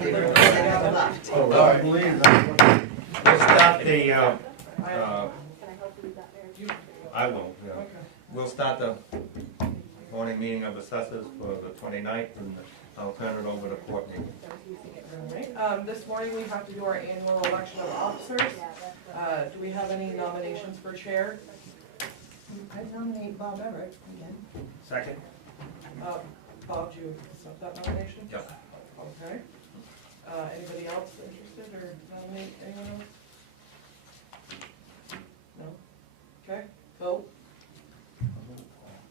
they were left. Oh, I believe that. We'll start the, I will, yeah. Okay. We'll start the morning meeting of assessors for the 29th, and I'll turn it over to Courtney. All right, this morning we have to do our annual election of officers. Do we have any nominations for chair? I nominate Bob Everett again. Second. Bob, do you accept that nomination? Yep. Okay. Anybody else interested or nominate anyone else? No? Okay, vote.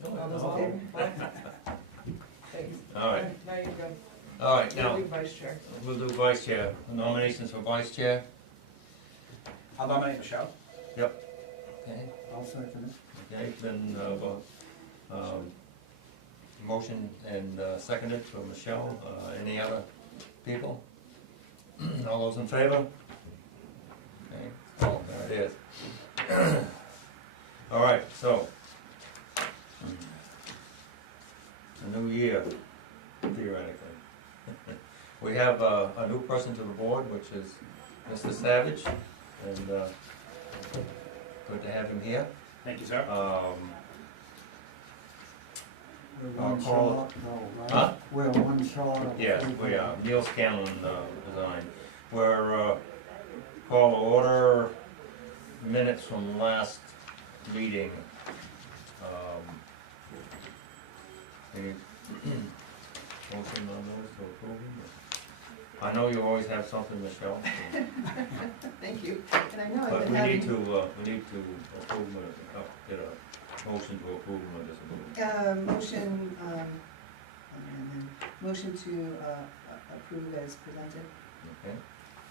All those in favor? Thanks. All right, Now you go. all right, Now now, do vice chair. we'll do vice chair. Nominations for vice chair? I'll nominate Michelle. Yep. Okay, I'll second okay, then, motion and seconded for Michelle. Any other people? All those in favor? Okay, oh, there it is. All right, so, a new year, theoretically. We have a new person to the board, which is Mr. Savage, and good to have him here. Thank you, sir. I'll call it. Huh? We're one short of. Yes, we are. Neil Scanlon resigned. We're call to order minutes from last meeting. Any motion on those to approve them? I know you always have something, Michelle, so- Thank you. And I know I've but been we having. need to approve them, get a motion to approve them or disapprove. Motion to approve as presented. Okay,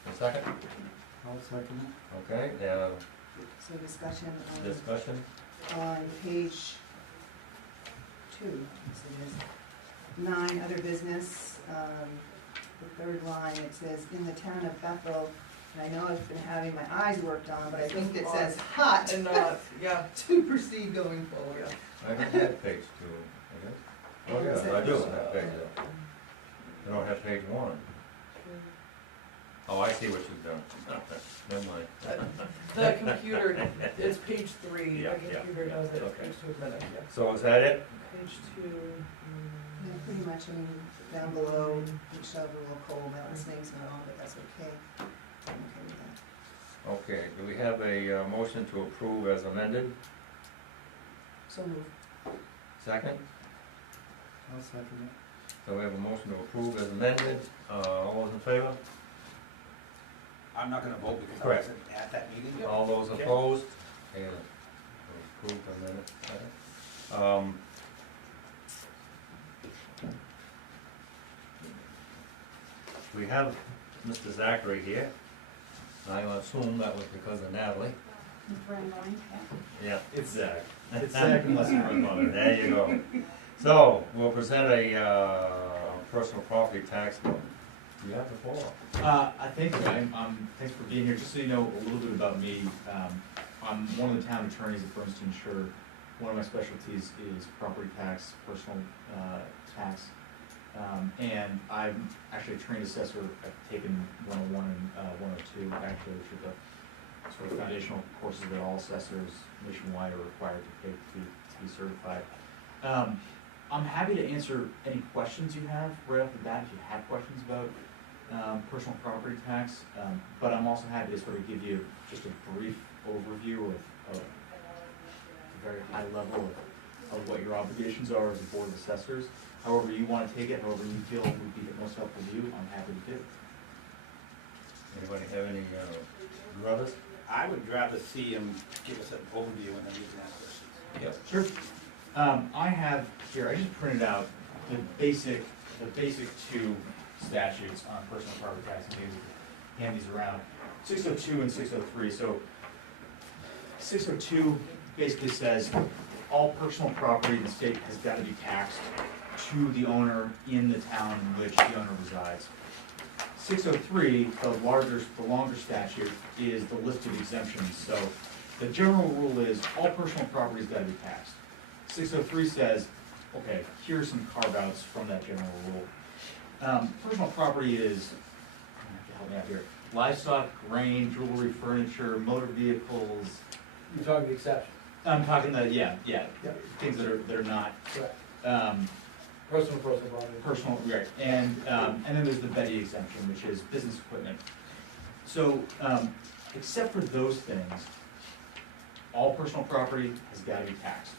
a second? I'll second it. Okay, So discussion discussion? on page 2. So there's 9, other business. The third line, it says, in the town of Bethel. And I know I've been having my eyes worked on, but I think it says hot And, yeah, to proceed going forward. I don't have page 2, I guess. Oh, yeah, I do have page 2. I don't have page 1. Oh, I see what you've done. Never mind. the computer, it's page 3, the Yeah, yeah, computer does it, okay. page 2 of minutes, yeah. So is that it? Page 2. Yeah, pretty much, I mean, down below, we shove a little coal, metal snakes and all, but that's okay. I'm okay with that. Okay, do we have a motion to approve as amended? So move. Second? I'll second it. So we have a motion to approve as amended. All those in favor? I'm not gonna vote because I Correct. wasn't at that meeting. All those Okay. opposed? Okay, approved amended. We have Mr. Zachary here. I assume that was because of Natalie. Yeah, it's Zach. It's Zach unless you run. There you go. So, we'll present a personal property tax bill. You have the floor. Thanks for being here. Just so you know a little bit about me, I'm one of the town attorneys at Bernstein Sure. One of my specialties is property tax, personal tax, and I'm actually a trained assessor. I've taken 101 and 102 actually, which are the sort of foundational courses that all assessors nationwide are required to take to be certified. I'm happy to answer any questions you have right off the bat if you have questions about personal property tax, but I'm also happy to sort of give you just a brief overview of a very high level of what your obligations are as a board of assessors. However you want to take it, however you feel would be most helpful to you, I'm happy to do. Anybody have any brothers? I would rather see him give us an overview and then we can ask questions. Yep. Sure. I have here, I just printed out the basic 2 statutes on personal property tax, and maybe hand these around. 602 and 603. So 602 basically says all personal property in the state has got to be taxed to the owner in the town in which the owner resides. 603, the longer statute, is the list of exemptions. So the general rule is all personal property has got to be taxed. 603 says, okay, here's some carve-outs from that general rule. Personal property is help me out here. Livestock, grain, jewelry, furniture, motor vehicles. You're talking the exception, I'm talking yeah, Yep. things that are not, correct. um, Personal property. personal, right, and then there's the Betty exemption, which is business equipment. So, except for those things, all personal property has gotta be taxed.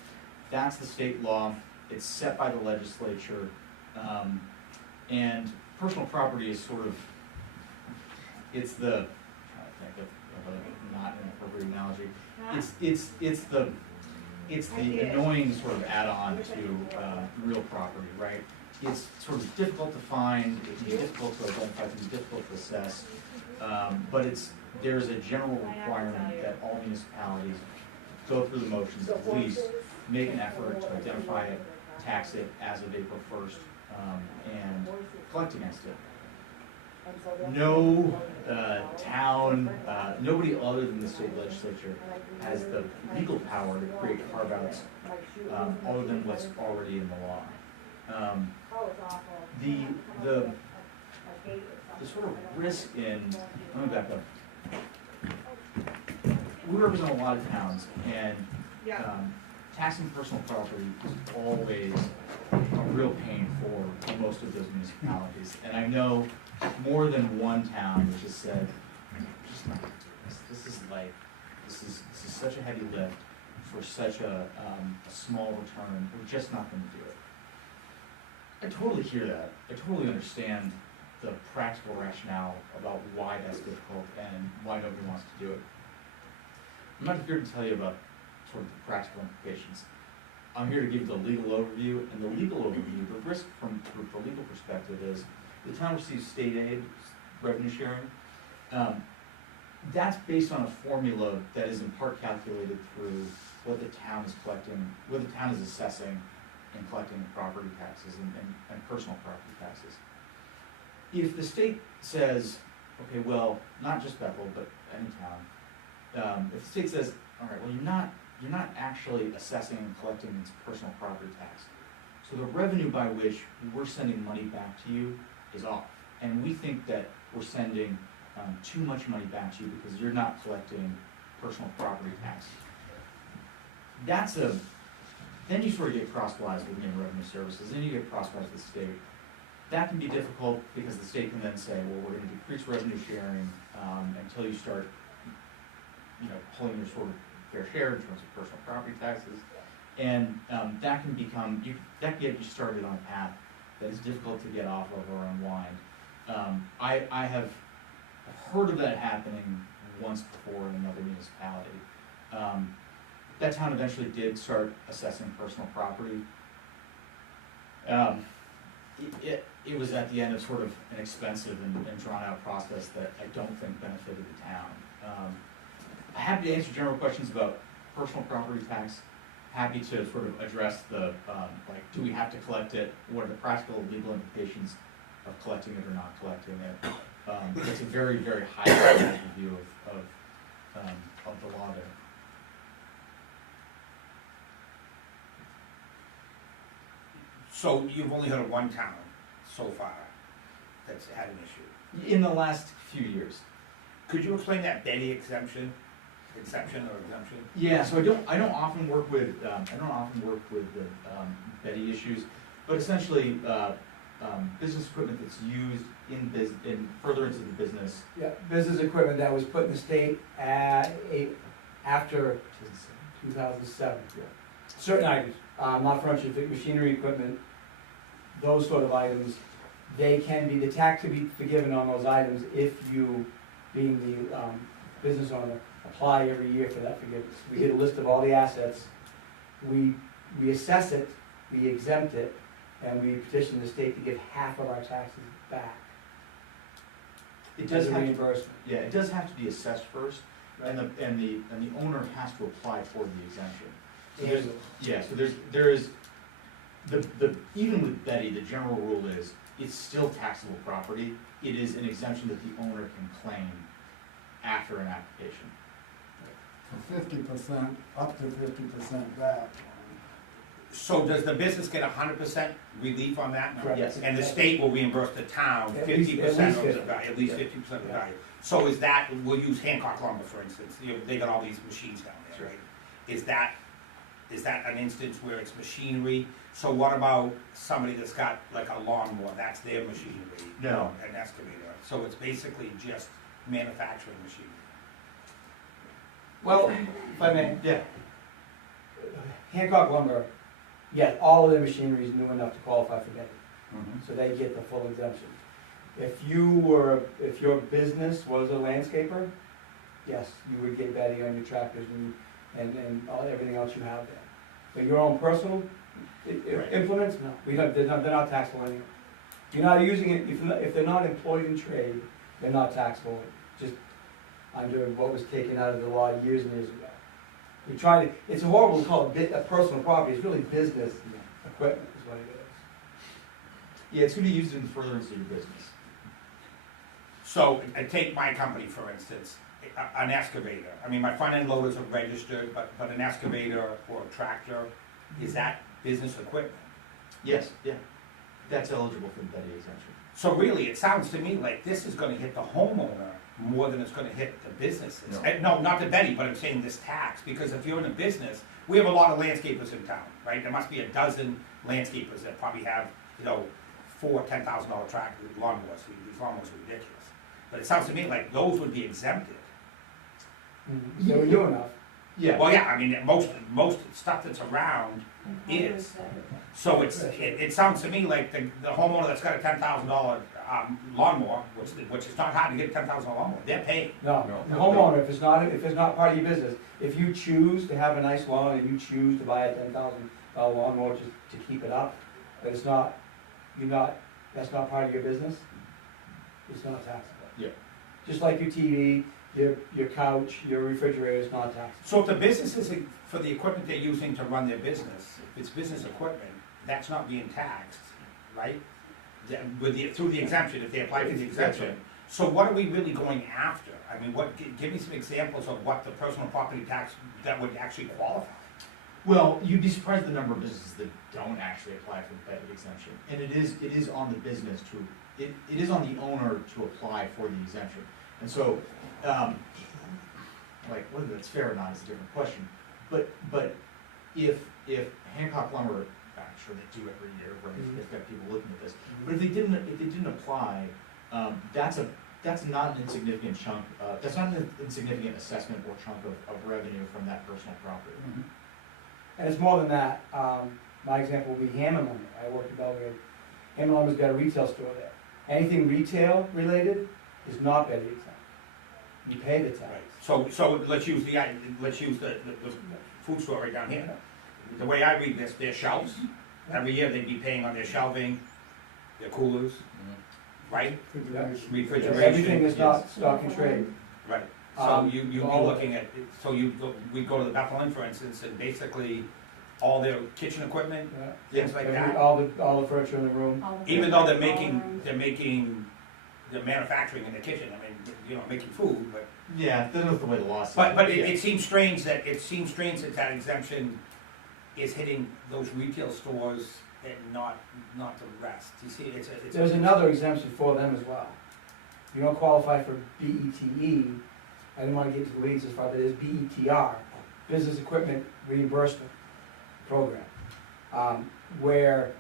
That's the state law, it's set by the legislature, and personal property is sort of, it's the, I'm trying to think of a not an appropriate analogy. It's the annoying sort of add-on to real property, right? It's sort of difficult to find, it can be difficult to identify, it can be difficult to assess, but there's a general requirement that all municipalities go through the motions, at least make an effort to identify it, tax it as of April 1st, and collect against it. No town, nobody other than the state legislature has the legal power to create carve-outs other than what's already in the law. The sort of risk in, let me back up. We represent a lot of towns, and taxing personal property is always a real pain for most of those municipalities. And I know more than one town which has said, just not gonna do this. This is such a heavy lift for such a small return. We're just not going to do it. I totally hear that. I totally understand the practical rationale about why that's difficult and why nobody wants to do it. I'm not here to tell you about sort of the practical implications. I'm here to give you the legal overview, and the legal overview, the risk from the legal perspective is the town receives state aid, revenue sharing. That's based on a formula that is in part calculated through what the town is collecting, what the town is assessing and collecting property taxes and personal property taxes. If the state says, okay, well, not just Bethel, but any town, if the state says, all right, well, you're not actually assessing and collecting its personal property tax. So the revenue by which we're sending money back to you is off. And we think that we're sending too much money back to you because you're not collecting personal property tax. Then you sort of get crosswise with Maine Revenue Services, then you get crosswise with the state. That can be difficult because the state can then say, well, we're gonna decrease revenue sharing until you start, pulling your sort of fair share in terms of personal property taxes. And that can get you started on a path that is difficult to get off of or unwind. I have heard of that happening once before in another municipality. That town eventually did start assessing personal property. It was at the end of sort of an expensive and drawn-out process that I don't think benefited the town. I'm happy to answer general questions about personal property tax. Happy to sort of address the, do we have to collect it? What are the practical legal implications of collecting it or not collecting it? It's a very, very high-level review of the law there. So you've only heard of one town so far that's had an issue. In the last few years. Could you explain that Betty exception? Yeah, so I don't often work with the Betty issues, but essentially business equipment that's used in further into the business. Yeah, business equipment that was put in the state after 2007. Yeah. Certain items, not furniture, machinery, equipment, those sort of items, the tax can be forgiven on those items if you, being the business owner, apply every year for that forgiveness. We get a list of all the assets, we assess it, we exempt it, and we petition the state to give half of our taxes back. It does as a have reimbursement. Yeah, it does have to be assessed first, and the owner has to apply for the exemption. So there is even with Betty, the general rule is it's still taxable property. It is an exemption that the owner can claim after an application. 50%, up to 50% back. So does the business get 100% relief on that? Correct. Yes. And the state will reimburse the town At least- 50% of the 50. value, at least Yeah. 50% of the Yeah. value. So is that, we'll use Hancock lumber, for instance, you know, they got all these machines down there, right? Is that an instance where it's machinery? So what about somebody that's got like a lawnmower, that's their machinery? No. An excavator, so it's basically just manufacturing machinery. Well, if I may, Yeah. Hancock lumber, yes, all of their machinery is new enough to qualify for Betty, Mm-hmm. so they get the full exemption. If your business was a landscaper, yes, you would get Betty on your tractors and everything else you have there. But your own personal Right. implements, no, they're not taxable anyway. You're not using it, if they're not employed in trade, they're not taxable, just under what was taken out of the law years and years ago. We try to, it's horrible to call it a personal property, it's really business equipment is what it is. Yeah, it's gonna be used in furtherance of your business. So, I take my company, for instance, an excavator. I mean, my front end loaders are registered, but an excavator or a tractor, is that business equipment? Yes, yeah. That's eligible for the Betty exemption. So really, it sounds to me like this is gonna hit the homeowner more than it's gonna hit the businesses. No. No, not the Betty, but I'm saying this tax, because if you're in a business, we have a lot of landscapers in town, right? There must be a dozen landscapers that probably have, you know, 4 $10,000 tractor lawnmowers. These lawnmowers are ridiculous. But it sounds to me like those would be exempted. They were new enough. Yeah. Well, yeah, I mean, most stuff that's around is. So it sounds to me like the homeowner that's got a $10,000 lawnmower, which is not hard to get a $10,000 lawnmower, they're paying. No, No. the homeowner, if it's not part of your business, if you choose to have a nice lawn and you choose to buy a $10,000 lawnmower just to keep it up, but it's not, that's not part of your business, it's not taxable. Yeah. Just like your TV, your couch, your refrigerator is not taxable. So if the business is, for the equipment they're using to run their business, if it's business equipment, that's not being taxed, right? Through the exemption, if they apply for the exemption. So what are we really going after? I mean, give me some examples of what the personal property tax that would actually qualify. Well, you'd be surprised the number of businesses that don't actually apply for the Betty exemption. And it is on the business it is on the owner to apply for the exemption. And so, like, whether that's fair or not is a different question. But if Hancock Lumber, I'm sure they do every year, right? They've got people looking at this. But if they didn't apply, that's not an insignificant chunk, that's not an insignificant assessment or chunk of revenue from that personal property. And it's more than that. My example would be Hammond Lumber. I worked in Belgrade. Hammond Lumber's got a retail store there. Anything retail related is not Betty exempt. You pay the tax. So let's use the food store right down here. The way I read this, their shelves, every year they'd be paying on their shelving, their coolers, right? Refrigeration. Everything is not stock and trade. Right, so you'd be looking at, we'd go to the Bethel Inn, for instance, and basically all their kitchen equipment, things like that. All the furniture in the room. Even though they're manufacturing in the kitchen, I mean, you know, making food, but. Yeah, that's the way the law says. But it seems strange that that exemption is hitting those retail stores and not the rest. You see, it's. There's another exemption for them as well. You don't qualify for BETE, I didn't want to get into the weeds as far, but it is BETR, Business Equipment Reimbursement Program, where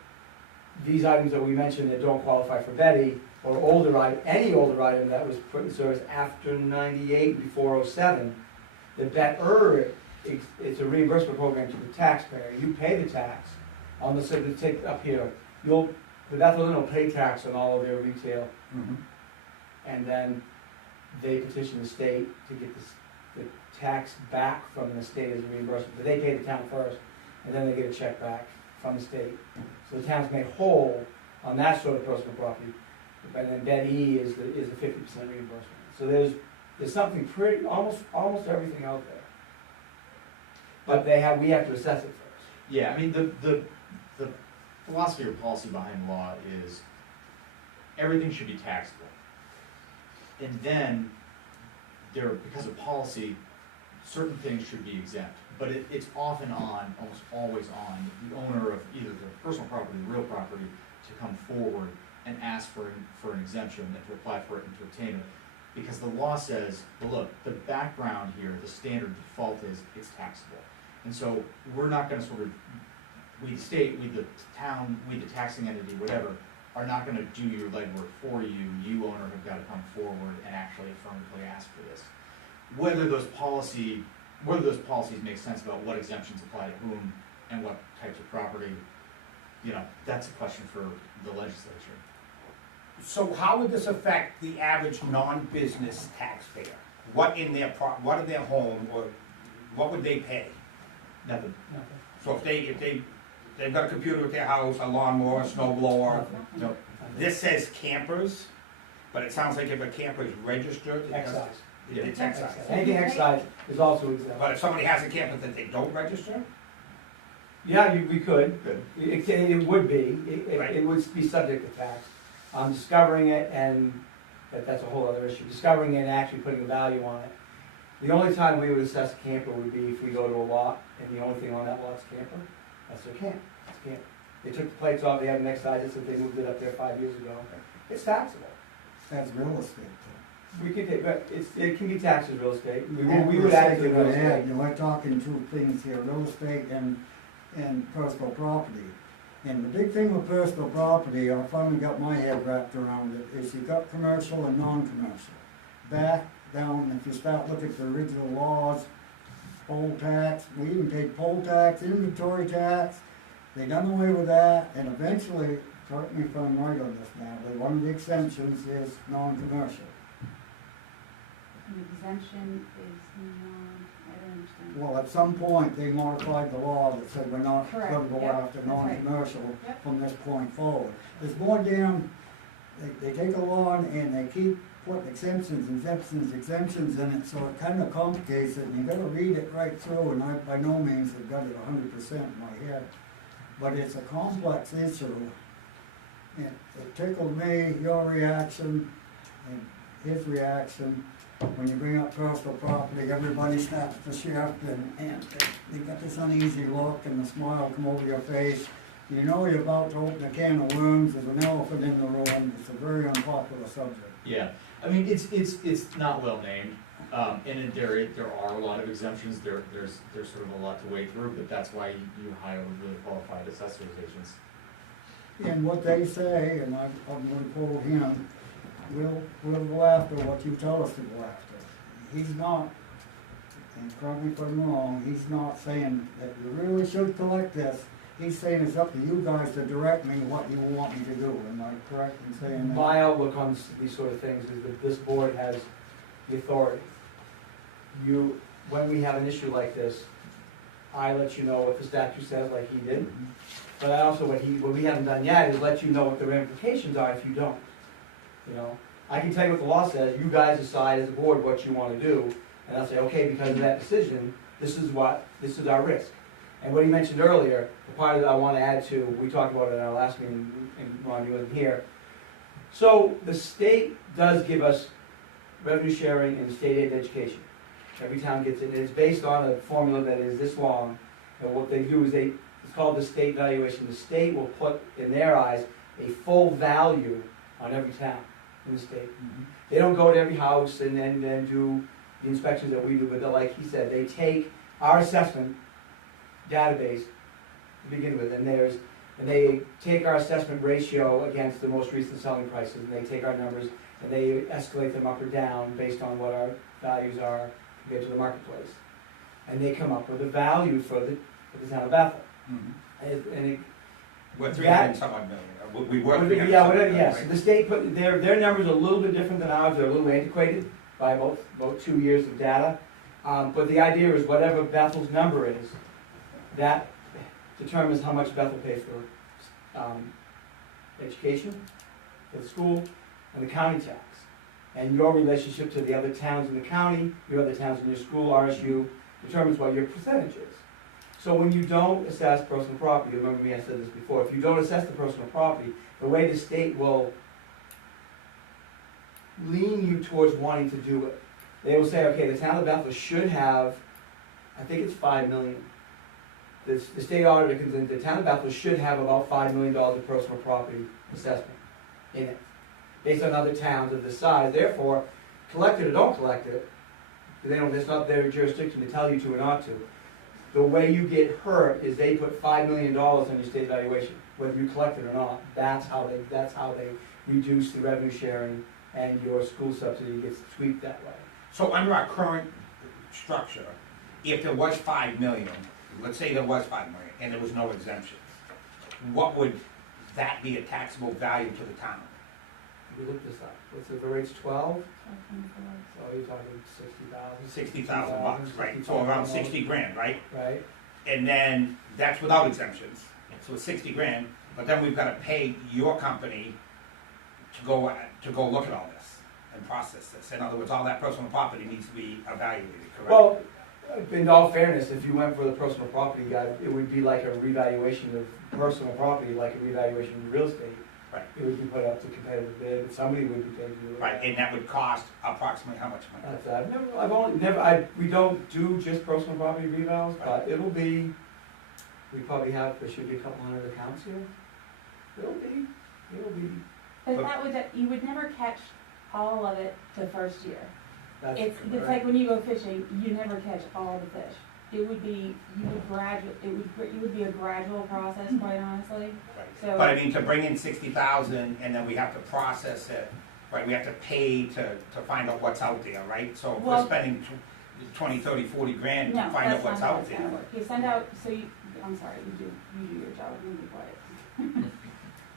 these items that we mentioned that don't qualify for Betty, or any older item that was put in service after '98, before '07, it's a reimbursement program to the taxpayer. You pay the tax on the, so take up here, the Bethel Inn will pay tax on all of their retail, and then they petition the state to get the tax back from the state as a reimbursement. But they pay the town first, and then they get a check back from the state. So the town's made whole on that sort of personal property. And then Betty is a 50% reimbursement. So there's something pretty, almost everything out there. But we have to assess it first. Yeah, I mean, the philosophy or policy behind the law is everything should be taxable. And then because of policy, certain things should be exempt, but it's often on, almost always on, the owner of either the personal property, or real property, to come forward and ask for an exemption and to apply for it and to obtain it. Because the law says, well, look, the background here, the standard default is it's taxable. And so we're not gonna sort of, we the state, we the town, we the taxing entity, whatever, are not gonna do your legwork for you. You owner have gotta come forward and actually affirmatively ask for this. Whether those policies make sense about what exemptions apply to whom and what types of property, you know, that's a question for the legislature. So how would this affect the average non-business taxpayer? What in their home, or what would they pay? Nothing. So if they've got a computer at their house, a lawnmower, a snow blower, Nope. this says campers, but it sounds like if a camper is registered, it does- Excise. it's excise. Anything excise is also exempt. But if somebody has a camper that they don't register, Yeah, we could. Good. It would be, Right. it would be subject to tax. Discovering it, and that's a whole other issue, discovering it and actually putting a value on it. The only time we would assess a camper would be if we go to a lot, and the only thing on that lot's camper, that's their camp, it's a camp. They took the plates off, they haven't excised it since they moved it up there 5 years ago. It's taxable. That's real estate too. We could, but it can be taxed as real estate. We And would add it to real real estate, estate. you know, we're talking two things here, real estate and personal property. And the big thing with personal property, I finally got my head wrapped around it, is you got commercial and non-commercial. Back down, if you start looking at the original laws, poll tax, we even paid poll tax, inventory tax, they done away with that, and eventually, correct me if I'm right on this, Natalie, one of the exemptions is non-commercial. An exemption is I don't understand. Well, at some point, they modified the law that said we're not Correct, gonna go yep, after that's right. non-commercial Yep. from this point forward. There's more damn, they take a law and they keep putting exemptions in it, so it kinda complicates it, and you gotta read it right through, and I by no means have got it 100% in my head. But it's a complex issue. It tickled me, your reaction, and his reaction. When you bring up personal property, everybody snaps the shift, and they got this uneasy look and the smile come over your face. You know you're about to open a can of worms, there's an elephant in the room, it's a very unpopular subject. Yeah, I mean, it's not well named, and there are a lot of exemptions, there's sort of a lot to wade through, but that's why you hire really qualified assessors agents. And what they say, and I'm going to quote him, we'll go after what you tell us to go after. He's not, and correct me if I'm wrong, he's not saying that you really should collect this. He's saying it's up to you guys to direct me what you want me to do. Am I correct in saying that? My outlook on these sort of things is that this board has the authority. When we have an issue like this, I let you know what the statute says, like he did. But I also, what we haven't done yet is let you know what the ramifications are if you don't. You know, I can tell you what the law says, you guys decide as a board what you wanna do, and I'll say, okay, because of that decision, this is our risk. And what he mentioned earlier, the part that I wanna add to, we talked about it in our last meeting, and Ron, you wasn't here. So, the state does give us revenue sharing and state aid education. Every town gets it, and it's based on a formula that is this long, and what they do is it's called the state valuation. The state will put, in their eyes, a full value on every town in the state. They don't go to every house and then do the inspections that we do, but like he said, they take our assessment database to begin with, and they take our assessment ratio against the most recent selling prices, and they take our numbers and they escalate them up or down based on what our values are compared to the marketplace. And they come up with a value for the town of Bethel. And we're 300 some odd million, we work. yeah, whatever, yes. The state put, their numbers are a little bit different than ours, they're a little antiquated by about 2 years of data. But the idea is whatever Bethel's number is, that determines how much Bethel pays for education, for the school, and the county tax. And your relationship to the other towns in the county, your other towns in your school, RSU, determines what your percentage is. So when you don't assess personal property, remember me, I said this before, if you don't assess the personal property, the way the state will lean you towards wanting to do it, they will say, okay, the town of Bethel should have I think it's 5 million. The state auditor, the town of Bethel should have about $5 million of personal property assessment in it, based on other towns of this size. Therefore, collect it or don't collect it, they don't, it's not their jurisdiction to tell you to or not to. The way you get hurt is they put $5 million on your state valuation, whether you collect it or not. That's how they reduce the revenue sharing, and your school subsidy gets tweaked that way. So under our current structure, if there was 5 million, let's say there was 5 million, and there was no exemptions, what would that be a taxable value to the town? We looked this up. What's the rate's 12? 12.24. So you're talking 60,000. 60,000 bucks, right? So around 60 grand, right? Right. And then that's without exemptions, so it's 60 grand, but then we've gotta pay your company to go look at all this and process this. In other words, all that personal property needs to be evaluated, correct? Well, in all fairness, if you went for the personal property guide, it would be like a revaluation of personal property, like a revaluation of real estate. Right. It would be put up to competitive bid, but somebody would be paid to do it. Right, and that would cost approximately how much money? We don't do just personal property revals, but it'll be, we probably have, there should be a couple hundred accounts here. It'll be. But you would never catch all of it the first year. That's It's correct. like when you go fishing, you never catch all the fish. It would be, you would be a gradual process, quite honestly. Right. So- But I mean, to bring in 60,000 and then we have to process it, right, we have to pay to find out what's out there, right? So if we're Well- spending 20, 30, 40 grand to No, find out that's not what's how out it's gonna there. work. You send out, I'm sorry, you do your job, I'm gonna be quiet.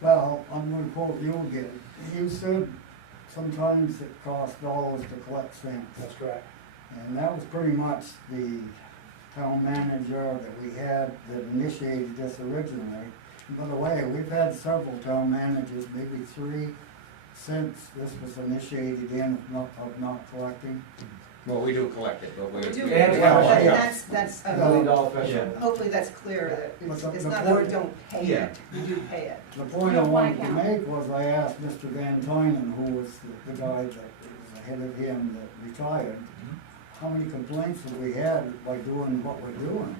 Well, I'm gonna quote you again. You said sometimes it costs dollars to collect stamps. That's correct. And that was pretty much the town manager that we had that initiated this originally. And by the way, we've had several town managers, maybe 3, since this was initiated of not collecting. Well, we do collect it, but we. We do, Yeah, but yeah. that's, $1 million threshold. hopefully that's clear, that But it's the not that we point- don't pay Yeah. it, we do pay it. The point I Your wanted to account. make was I asked Mr. Van Tynen, who was the guy that was ahead of him that retired, how many complaints have we had by doing what we're doing?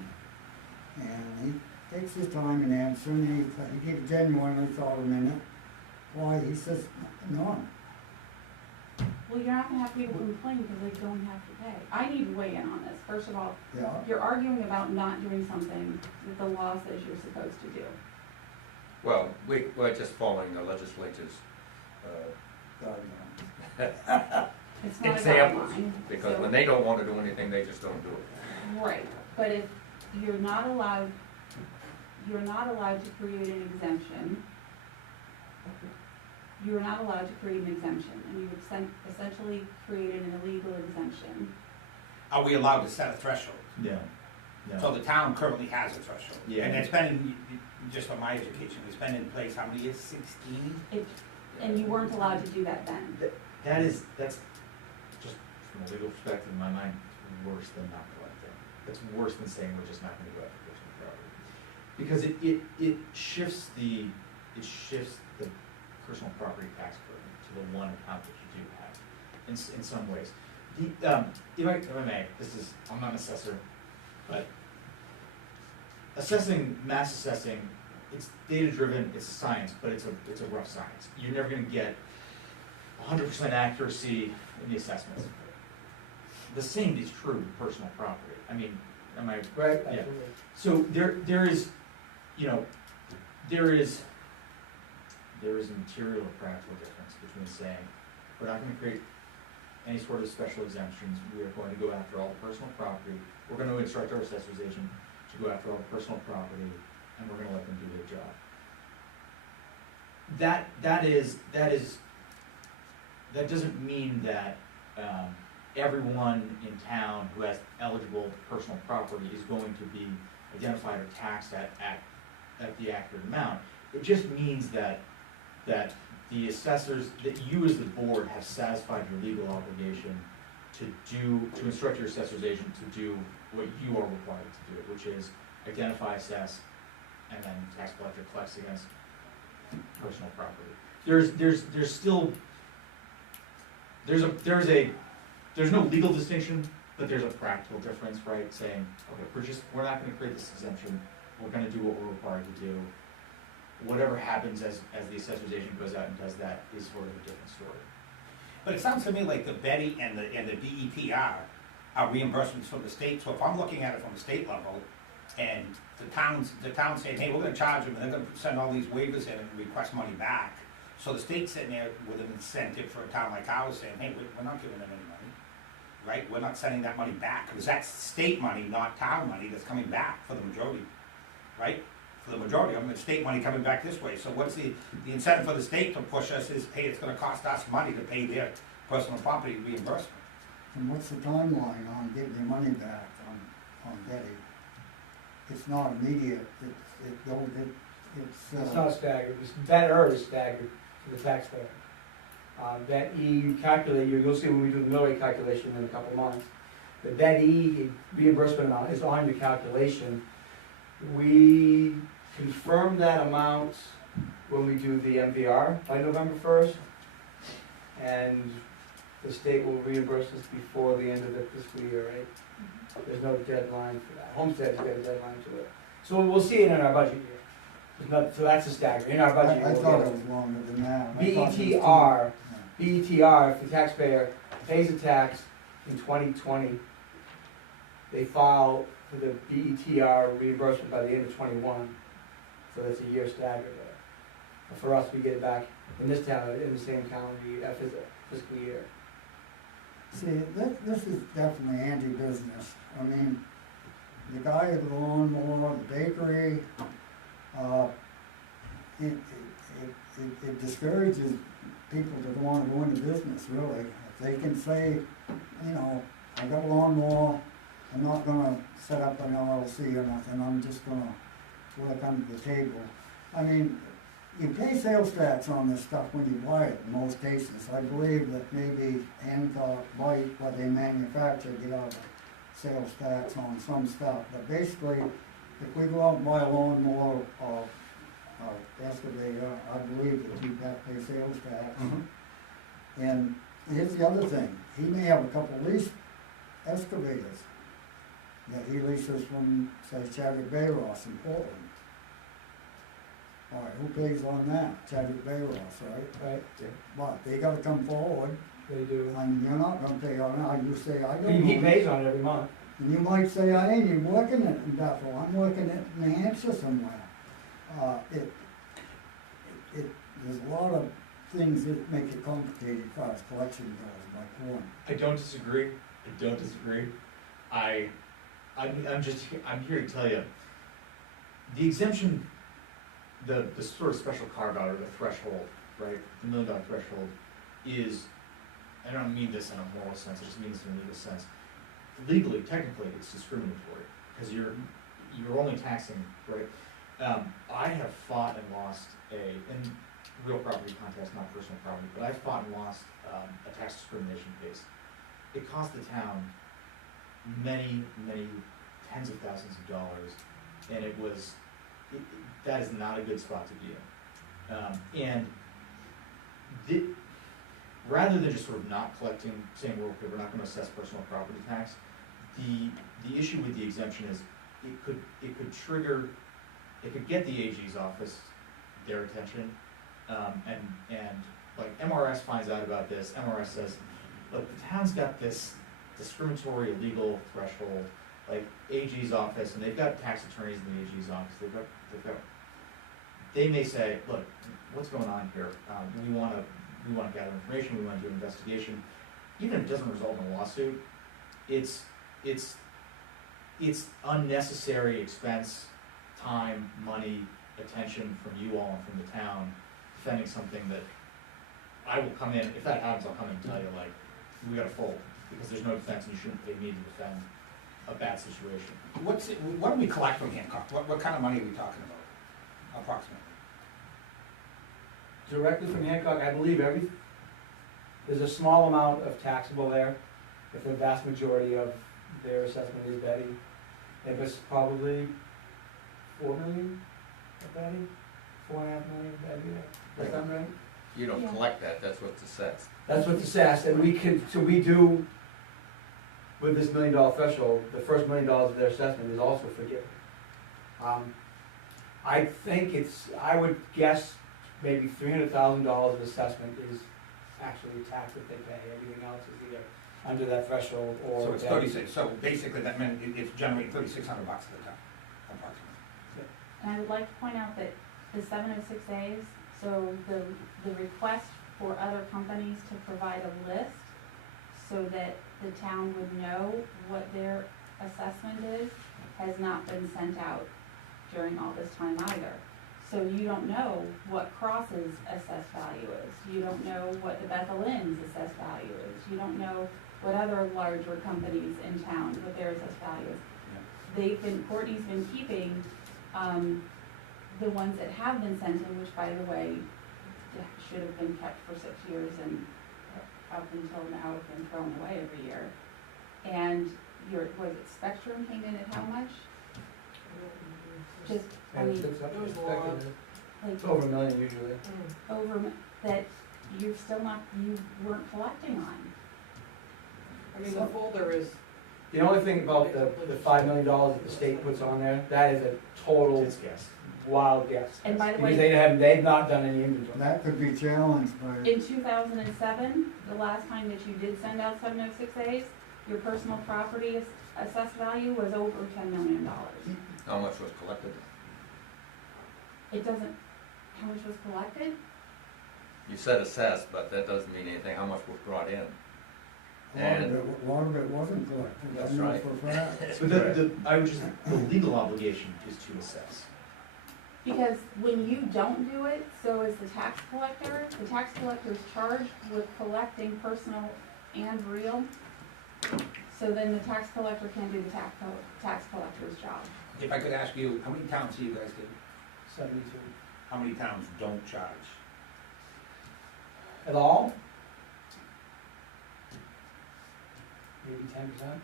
And he takes his time in answering, he genuinely thought a minute. Why, he says, none. Well, you're not gonna have people complain because they don't have to pay. I need to weigh in on this. First of all, Yeah, you're arguing about not doing something that the law says you're supposed to do. Well, we're just following the legislature's, God, It's not a examples, guideline. because so- when they don't wanna do anything, they just don't do it. Right, but if you're not allowed to create an exemption. You are not allowed to create an exemption, and you've essentially created an illegal exemption. Are we allowed to set a threshold? Yeah. So the town currently has a threshold. Yeah. And it's been, just from my education, it's been in place how many years, 16? And you weren't allowed to do that then. That's just from a legal perspective, in my mind, it's worse than not collecting. It's worse than saying we're just not gonna go after personal property. Because it shifts the personal property tax burden to the one account that you do have, in some ways. If I may, I'm not an assessor, but mass assessing, it's data driven, it's science, but it's a rough science. You're never gonna get 100% accuracy in the assessments. The same is true with personal property. I mean, am I Right, Yeah. absolutely. So there is a material or practical difference between saying, we're not gonna create any sort of special exemptions, we are going to go after all the personal property, we're gonna instruct our assessor's agent to go after all the personal property, and we're gonna let them do their job. That doesn't mean that, everyone in town who has eligible personal property is going to be identified or taxed at the accurate amount. It just means that the assessors, that you as the board have satisfied your legal obligation to instruct your assessor's agent to do what you are required to do, which is identify, assess, and then tax collector collects against personal property. There's no legal distinction but there's a practical difference, right, saying, okay, we're not gonna create this exemption, we're gonna do what we're required to do. Whatever happens as the assessor's agent goes out and does that is sort of a different story. But it sounds to me like the Betty and the DETR are reimbursements from the state, so if I'm looking at it from the state level, and the town's saying, hey, we're gonna charge them, and they're gonna send all these waivers in and request money back, so the state's sitting there with an incentive for a town like ours saying, hey, we're not giving them any money, right? We're not sending that money back, because that's state money, not town money, that's coming back for the majority, right? For the majority of them, it's state money coming back this way, so what's the incentive for the state to push us is, hey, it's gonna cost us money to pay their personal property reimbursement. And what's the timeline on getting your money back on Betty? It's not immediate, It's not staggered, it's better is staggered to the taxpayer. That E, you calculate, you'll see when we do the mill rate calculation in a couple months, that E reimbursement amount is on your calculation. We confirm that amount when we do the MVR by November 1st, and the state will reimburse us before the end of the fiscal year, right? There's no deadline for that. Homestead's got a deadline to it. So we'll see it in our budget year. So that's a stagger. In our budget year. I we'll thought get it was longer than that. BETR, if the taxpayer pays a tax in 2020, they file for the BETR reimbursement by the end of 21. So that's a year stagger there. But for us, we get it back in this town in the same calendar year, fiscal year. See, this is definitely anti-business. I mean, the guy at the lawnmower, the bakery, it discourages people that want to go into business, really. If they can say, you know, I got a lawnmower, I'm not gonna set up an LLC or nothing, I'm just gonna work under the table. I mean, you pay sales tax on this stuff when you buy it, in most cases. I believe that maybe Hancock buy what they manufacture, get out of sales tax on some stuff. But basically, if we go out and buy a lawnmower or excavator, I believe that we have to pay sales tax. Mm-hmm. And here's the other thing, he may have a couple leased excavators that he leases from, say, Chadwick Bay Ross in Portland. All right, who pays on that? Chadwick Bay Ross, right? Right? But they gotta come forward, They do. and you're not gonna pay on it, you say, I don't He know. pays on it every month. And you might say, I ain't even working it in Bethel, I'm working it in New Hampshire somewhere. There's a lot of things that make it complicated as far as collection goes, my point. I don't disagree. I'm here to tell you, the exemption, the sort of special carve out or the threshold, right, the $1 million threshold is, I don't mean this in a moral sense, it just means in a legal sense. Legally, technically, it's discriminatory, because you're only taxing, right? I have fought and lost in real property context, not personal property, but I've fought and lost a tax discrimination case. It cost the town many, many tens of thousands of dollars, and that is not a good spot to be in. Rather than just sort of not collecting, saying, well, okay, we're not gonna assess personal property tax, the issue with the exemption is it could get the AG's office their attention, and like MRS finds out about this, MRS says, look, the town's got this discriminatory illegal threshold, like AG's office, and they've got tax attorneys in the AG's office, they may say, look, what's going on here? We wanna gather information, we wanna do an investigation. Even if it doesn't result in a lawsuit, it's unnecessary expense, time, money, attention from you all and from the town, defending something that I will come in, if that happens, I'll come in and tell you, like, we gotta fold, because there's no defense and you shouldn't pay me to defend a bad situation. What do we collect from Hancock? What kind of money are we talking about, approximately? Directly from Hancock, I believe there's a small amount of taxable there, but the vast majority of their assessment is Betty. It was probably 4 million of Betty, 4.5 million Betty, does that sound right? You don't Yeah. collect that, that's what's assessed. That's what's assessed, and we with this $1 million threshold, the first $1 million of their assessment is also forgiven. I think I would guess maybe $300,000 of assessment is actually a tax that they pay. Everything else is either under that threshold or. So it's 36, so basically that meant it's generating $3,600 to the town, approximately. And I would like to point out that the 706 days, so the request for other companies to provide a list so that the town would know what their assessment is, has not been sent out during all this time either. So you don't know what Cross's assessed value is. You don't know what the Bethel Inn's assessed value is. You don't know what other larger companies in town, what their assessed value is. Courtney's been keeping the ones that have been sent in, which by the way, should have been kept for 6 years and up until now have been thrown away every year. And was it Spectrum came in at how much? Just, I mean, It's over $1 million usually. over, that you weren't collecting on. I mean, the folder is, The only thing about the $5 million that the state puts on there, that is a total It's guess. wild guess. And by the Because way, they've not done any inventory. That could be challenged by, in 2007, the last time that you did send out 706As, your personal property assessed value was over $10 million. How much was collected? It doesn't, how much was collected? You said assessed, but that doesn't mean anything, how much was brought in? a lot of it wasn't collected. I That's know right. for a fact. But the legal obligation is to assess. Because when you don't do it, so is the tax collector. The tax collector is charged with collecting personal and real. So then the tax collector can do the tax collector's job. If I could ask you, how many towns do you guys do? 72. How many towns don't charge? At all? Maybe 10%.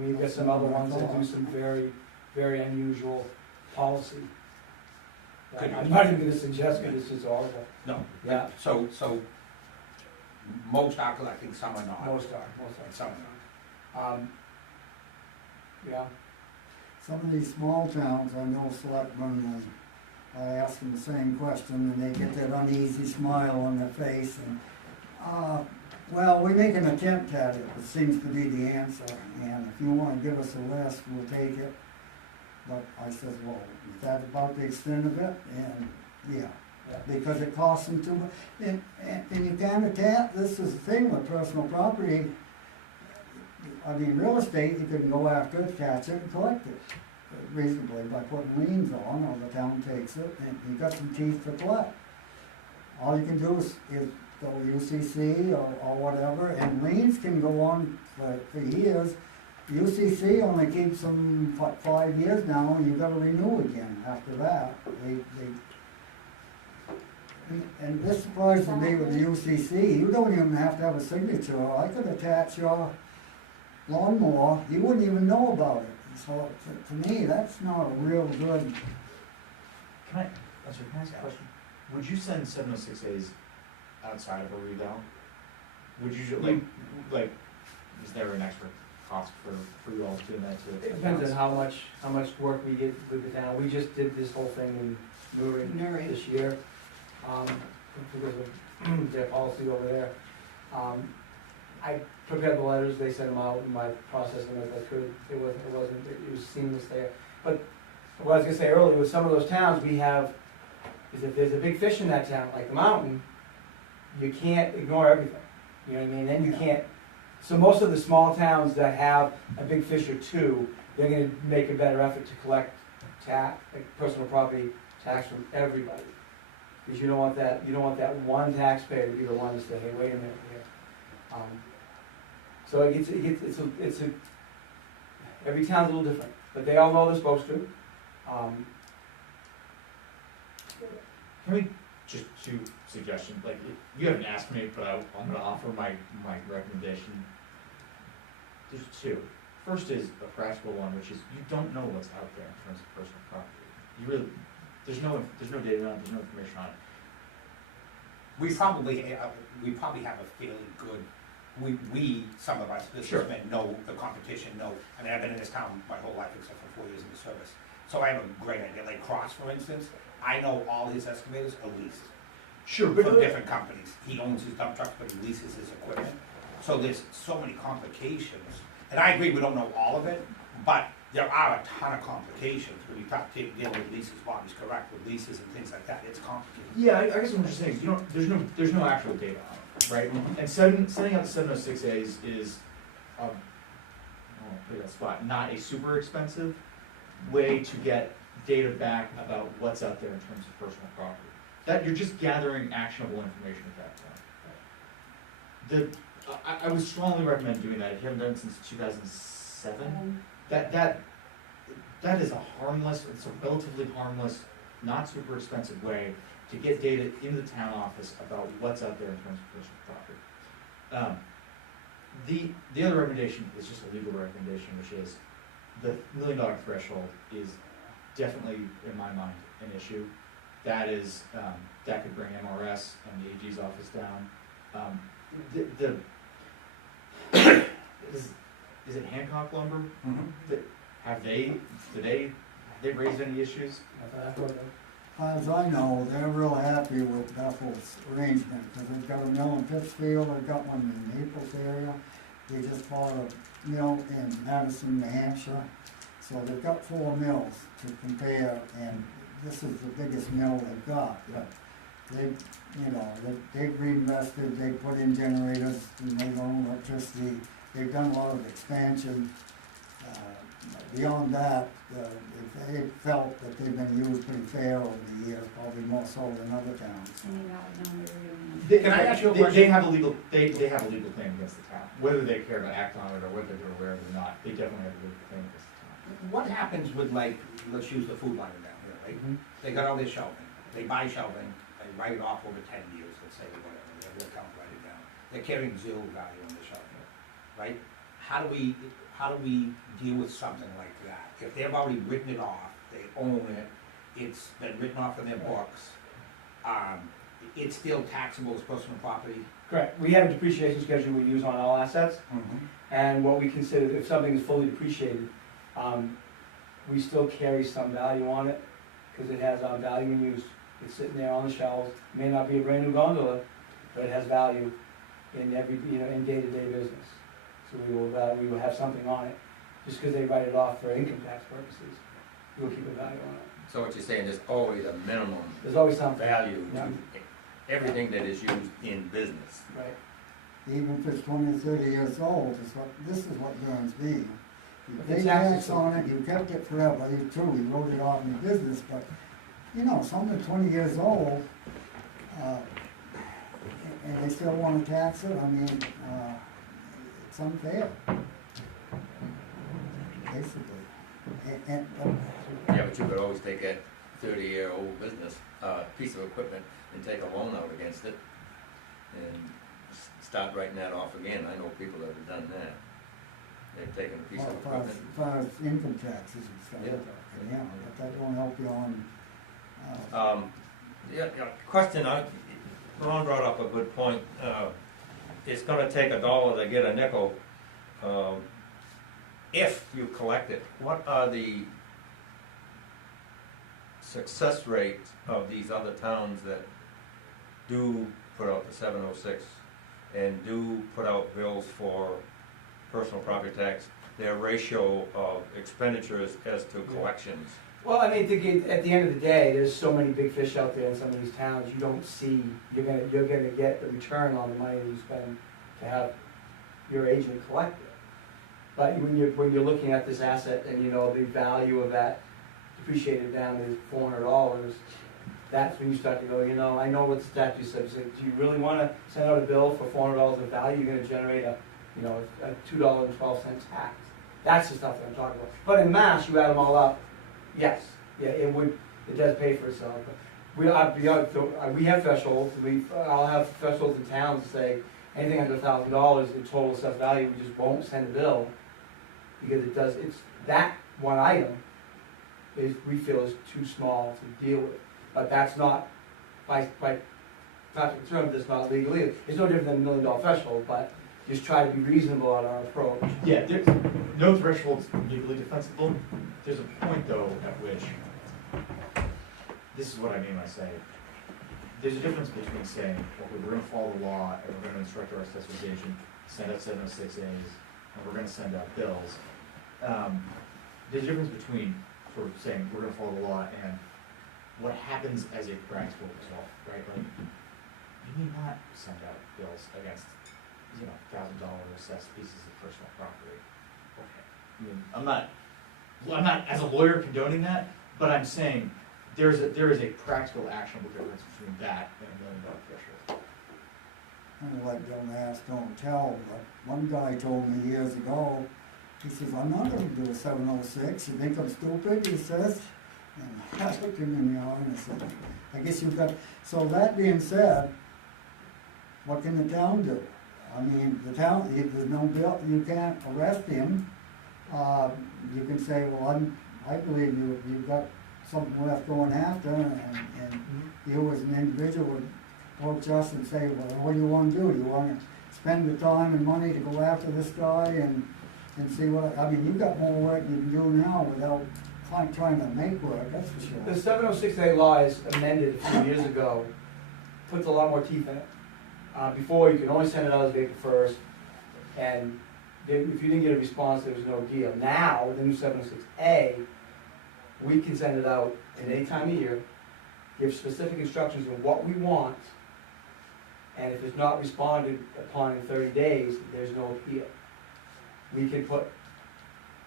We've got some other ones that do some very, very unusual policy. Could you- I'm not even gonna suggest because it's just horrible. No. Yeah. So most are collecting, some are not. Most are. And some are not. Yeah. Some of these small towns, I know selectmen, I ask them the same question and they get that uneasy smile on their face and, well, we make an attempt at it, it seems to be the answer, and if you wanna give us a list, we'll take it. But I says, well, is that about the extent of it? And, yeah, because it costs them too much. And you can't attach, this is the thing with personal property, I mean, real estate, you can go after it, catch it, and collect it reasonably by putting liens on, or the town takes it, and you've got some teeth to collect. All you can do is go UCC or whatever, and liens can go on for years. UCC only keeps them for 5 years now, and you've got to renew again after that. And this surprises me with the UCC, you don't even have to have a signature. I could attach your lawnmower, you wouldn't even know about it. So to me, that's not a real good. Can I ask a question? Would you send 706As outside of a revale? Would you, like, is there an extra cost for you all doing that to? It depends on how much work we get with the town. We just did this whole thing in Newry this year, because of their policy over there. I prepared the letters, they sent them out, and I processed them as I could. It was seamless there. But what I was gonna say earlier, with some of those towns we have, is if there's a big fish in that town, like the mountain, you can't ignore everything. You know what I mean? Then you can't. So most of the small towns that have a big fish or two, they're gonna make a better effort to collect personal property tax from everybody. Because you don't want that one taxpayer to be the one to say, hey, wait a minute here. So it's every town's a little different, but they all know they're supposed to. Can we, just two suggestions, like, you haven't asked me, but I'm gonna offer my recommendation. There's two. First is a practical one, which is you don't know what's out there in terms of personal property. You really, there's no data on it, there's no information on it. We probably have a fairly good some of us Sure. businessmen know the competition, I mean, I've been in this town my whole life except for 4 years in the service. So I have a great idea, like Cross, for instance, I know all his excavators are leased Sure, from different companies. He owns his dump trucks, but he leases his equipment. So there's so many complications, and I agree, we don't know all of it, but there are a ton of complications when you deal with leases. Bobby's correct, with leases and things like that, it's complicated. Yeah, I guess what I'm just saying is, you know, there's no actual data on it, right? Mhm. And setting out the 706As is, I'll put it on the spot, not a super expensive way to get data back about what's out there in terms of personal property. That, you're just gathering actionable information at that point. I would strongly recommend doing that if you haven't done it since 2007. That is a harmless, it's a relatively harmless, not super expensive way to get data into the town office about what's out there in terms of personal property. The other recommendation is just a legal recommendation, which is the $1 million threshold is definitely, in my mind, an issue. That is, that could bring MRS and the AG's office down. Is it Hancock Lumber? Have they raised any issues? As I know, they're real happy with Bethel's arrangement, because they've got a mill in Pittsfield, they've got one in Naples area. They just bought a mill in Madison, New Hampshire, so they've got 4 mills to compare, and this is the biggest mill they've got. But they've reinvested, they put in generators, and they own electricity, they've done a lot of expansion. Beyond that, they felt that they've been used pretty fair over the years, probably more so than other towns. Can I ask you a question? They have a legal claim against the town, whether they care to act on it or whether they're aware of it or not. They definitely have a legal claim against the town. What happens with, like, let's use the food line down here, right? They got all their shelving, they buy shelving, they write it off over 10 years, let's say, or whatever, they have their account, write it down. They're carrying zero value on the shelving, right? How do we deal with something like that? If they've already written it off, they own it, it's been written off in their books, it's still taxable as personal property? Correct. We have a depreciation schedule we use on all assets, and what we consider, if something is fully depreciated, we still carry some value on it, because it has value in use. It's sitting there on the shelves. It may not be a brand new gondola, but it has value in in day-to-day business. So we will have something on it. Just because they write it off for income tax purposes, we'll keep a value on it. So what you're saying, there's always a minimum There's always some value Yeah. to everything that is used in business. Right. Even if it's 20 or 30 years old, this is what burns me. You If pay it's tax access- on it, you kept it forever, you wrote it off in the business, but, something 20 years old, and they still want to tax it, I mean, it's unfair. Basically. Yeah, but you could always take a 30-year-old business, piece of equipment, and take a loan out against it, and start writing that off again. I know people that have done that. They've taken a piece of equipment. As far as income taxes and stuff, Yeah. but that won't help you on, Question, Ron brought up a good point. It's gonna take $1 to get a nickel. If you collect it, what are the success rates of these other towns that do put out the 706 and do put out bills for personal property tax, their ratio of expenditures as to collections? Well, I mean, at the end of the day, there's so many big fish out there in some of these towns, you don't see, you're gonna get the return on the money that you spend to have your agent collect it. But when you're looking at this asset and the value of that depreciated down to $400, that's when you start to go, I know what the statute says. Do you really wanna send out a bill for $400 of value? You're gonna generate a $2.12 tax. That's the stuff that I'm talking about. But in mass, you add them all up, yes, it does pay for itself. But we have thresholds. I'll have thresholds in towns to say anything under $1,000 in total assessed value, we just won't send a bill because it's that one item we feel is too small to deal with. But that's not by practical terms, it's not legal either. It's no different than $1 million threshold, but just try to be reasonable at our approach. Yeah, there's no threshold's legally defensible. There's a point though at which, this is what I mean when I say, there's a difference between saying, okay, we're gonna follow the law and we're gonna instruct our assessor's agent, send out 706As, and we're gonna send out bills. There's a difference between sort of saying, we're gonna follow the law and what happens as a practical result, right? Like, you may not send out bills against, you know, $1,000 assessed pieces of personal property. Okay. I mean, I'm not as a lawyer condoning that, but I'm saying there is a practical actionable difference between that and $1 million threshold. Kind of like don't ask, don't tell, but one guy told me years ago, he says, I'm not gonna do a 706, you think I'm stupid, he says. And I looked him in the eye and I said, I guess you've got, so that being said, what can the town do? I mean, the town, if there's no bill, you can't arrest him. You can say, well, I believe you've got something left going after, and you as an individual would approach us and say, well, what do you want to do? Do you want to spend the time and money to go after this guy and see what, I mean, you've got more work you can do now without trying to make work, that's for sure. The 706A law is amended a few years ago, puts a lot more teeth in it. Before, you could only send it out as April 1st, and if you didn't get a response, there was no deal. Now, with the new 706A, we can send it out at any time of year, give specific instructions on what we want, and if it's not responded upon in 30 days, there's no appeal. We can put,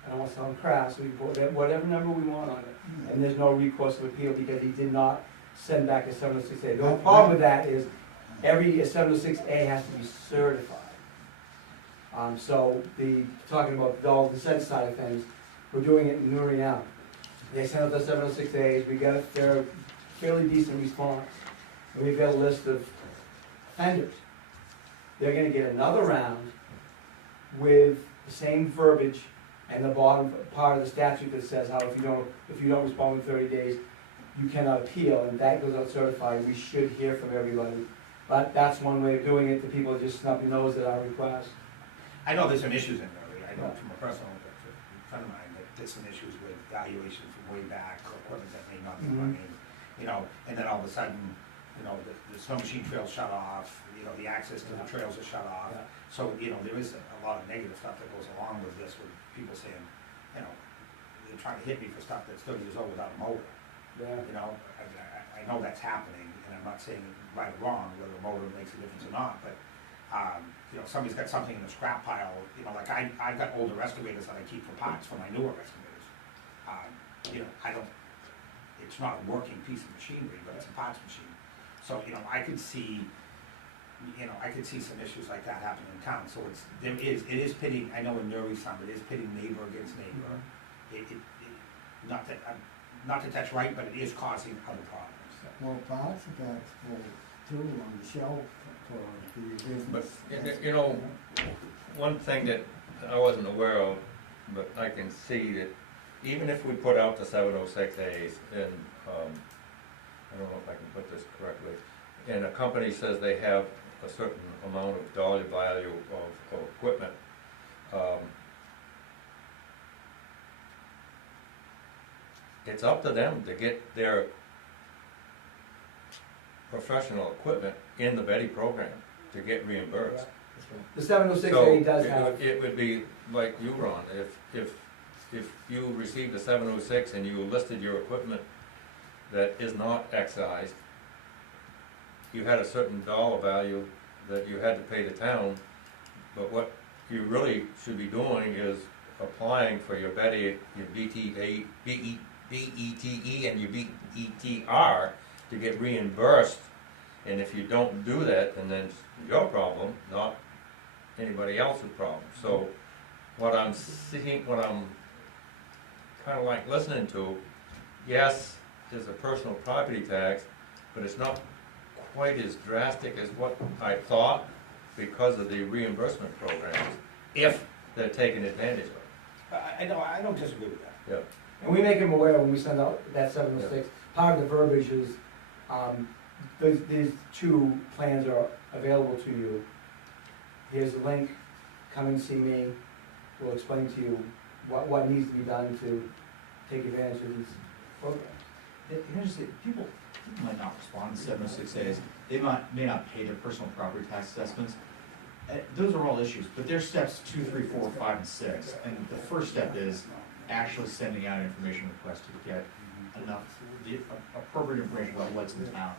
I don't want to sound crass, we can put whatever number we want on it, and there's no recourse of appeal because he did not send back a 706A. The only problem with that is every 706A has to be certified. So talking about all the consent side of things, we're doing it in Newry now. They sent out the 706As, we got a fairly decent response, and we've got a list of offenders. They're gonna get another round with the same verbiage and the bottom part of the statute that says how if you don't respond in 30 days, you cannot appeal, and that goes out certified. We should hear from everybody. But that's one way of doing it, the people just snub your nose at our request. I know there's some issues in there, I know from a personal friend of mine that there's some issues with valuation from way back, or equipment that may not be running, you know, and then all of a sudden, you know, the snow machine trails shut off, you know, the access to the trails are shut off. Yeah. So, you know, there is a lot of negative stuff that goes along with this, with people saying, you know, they're trying to hit me for stuff that's 30 years old without a motor. Yeah. You know, I know that's happening, and I'm not saying right or wrong, whether a motor makes a difference or not, but, you know, somebody's got something in the scrap pile, you know, like I've got older excavators that I keep for parts for my newer excavators. You know, it's not a working piece of machinery, but it's a parts machine. So, you know, I could see some issues like that happening in town, so it is pitting, I know in Newry some, it is pitting neighbor against neighbor. Not that that's right, but it is causing other problems. Well, parts of that's full too on the shelf for your business. But, you know, one thing that I wasn't aware of, but I can see that even if we put out the 706As, and, I don't know if I can put this correctly, and a company says they have a certain amount of dollar value of equipment, it's up to them to get their professional equipment in the Betty program to get reimbursed. The 706A So does have. it would be like you, Ron, if you received a 706 and you listed your equipment that is not excised, you had a certain dollar value that you had to pay the town, but what you really should be doing is applying for your Betty, your BETE and your BETR to get reimbursed, and if you don't do that, then it's your problem, not anybody else's problem. So what I'm seeing, what I'm kind of like listening to, yes, there's a personal property tax, but it's not quite as drastic as what I thought because of the reimbursement programs, if they're taken advantage of. I don't disagree with that. Yeah. And we make them aware when we send out that 706. Part of the verbiage is, these two plans are available to you. Here's the link come and see me, we'll explain to you what needs to be done to take advantage of these programs. Can I just say, people might not respond to 706As, they may not pay their personal property tax assessments. Those are all issues, but there's steps 2, 3, 4, 5, and 6. And the first step is actually sending out information requests to get enough, the appropriate information about what's in town.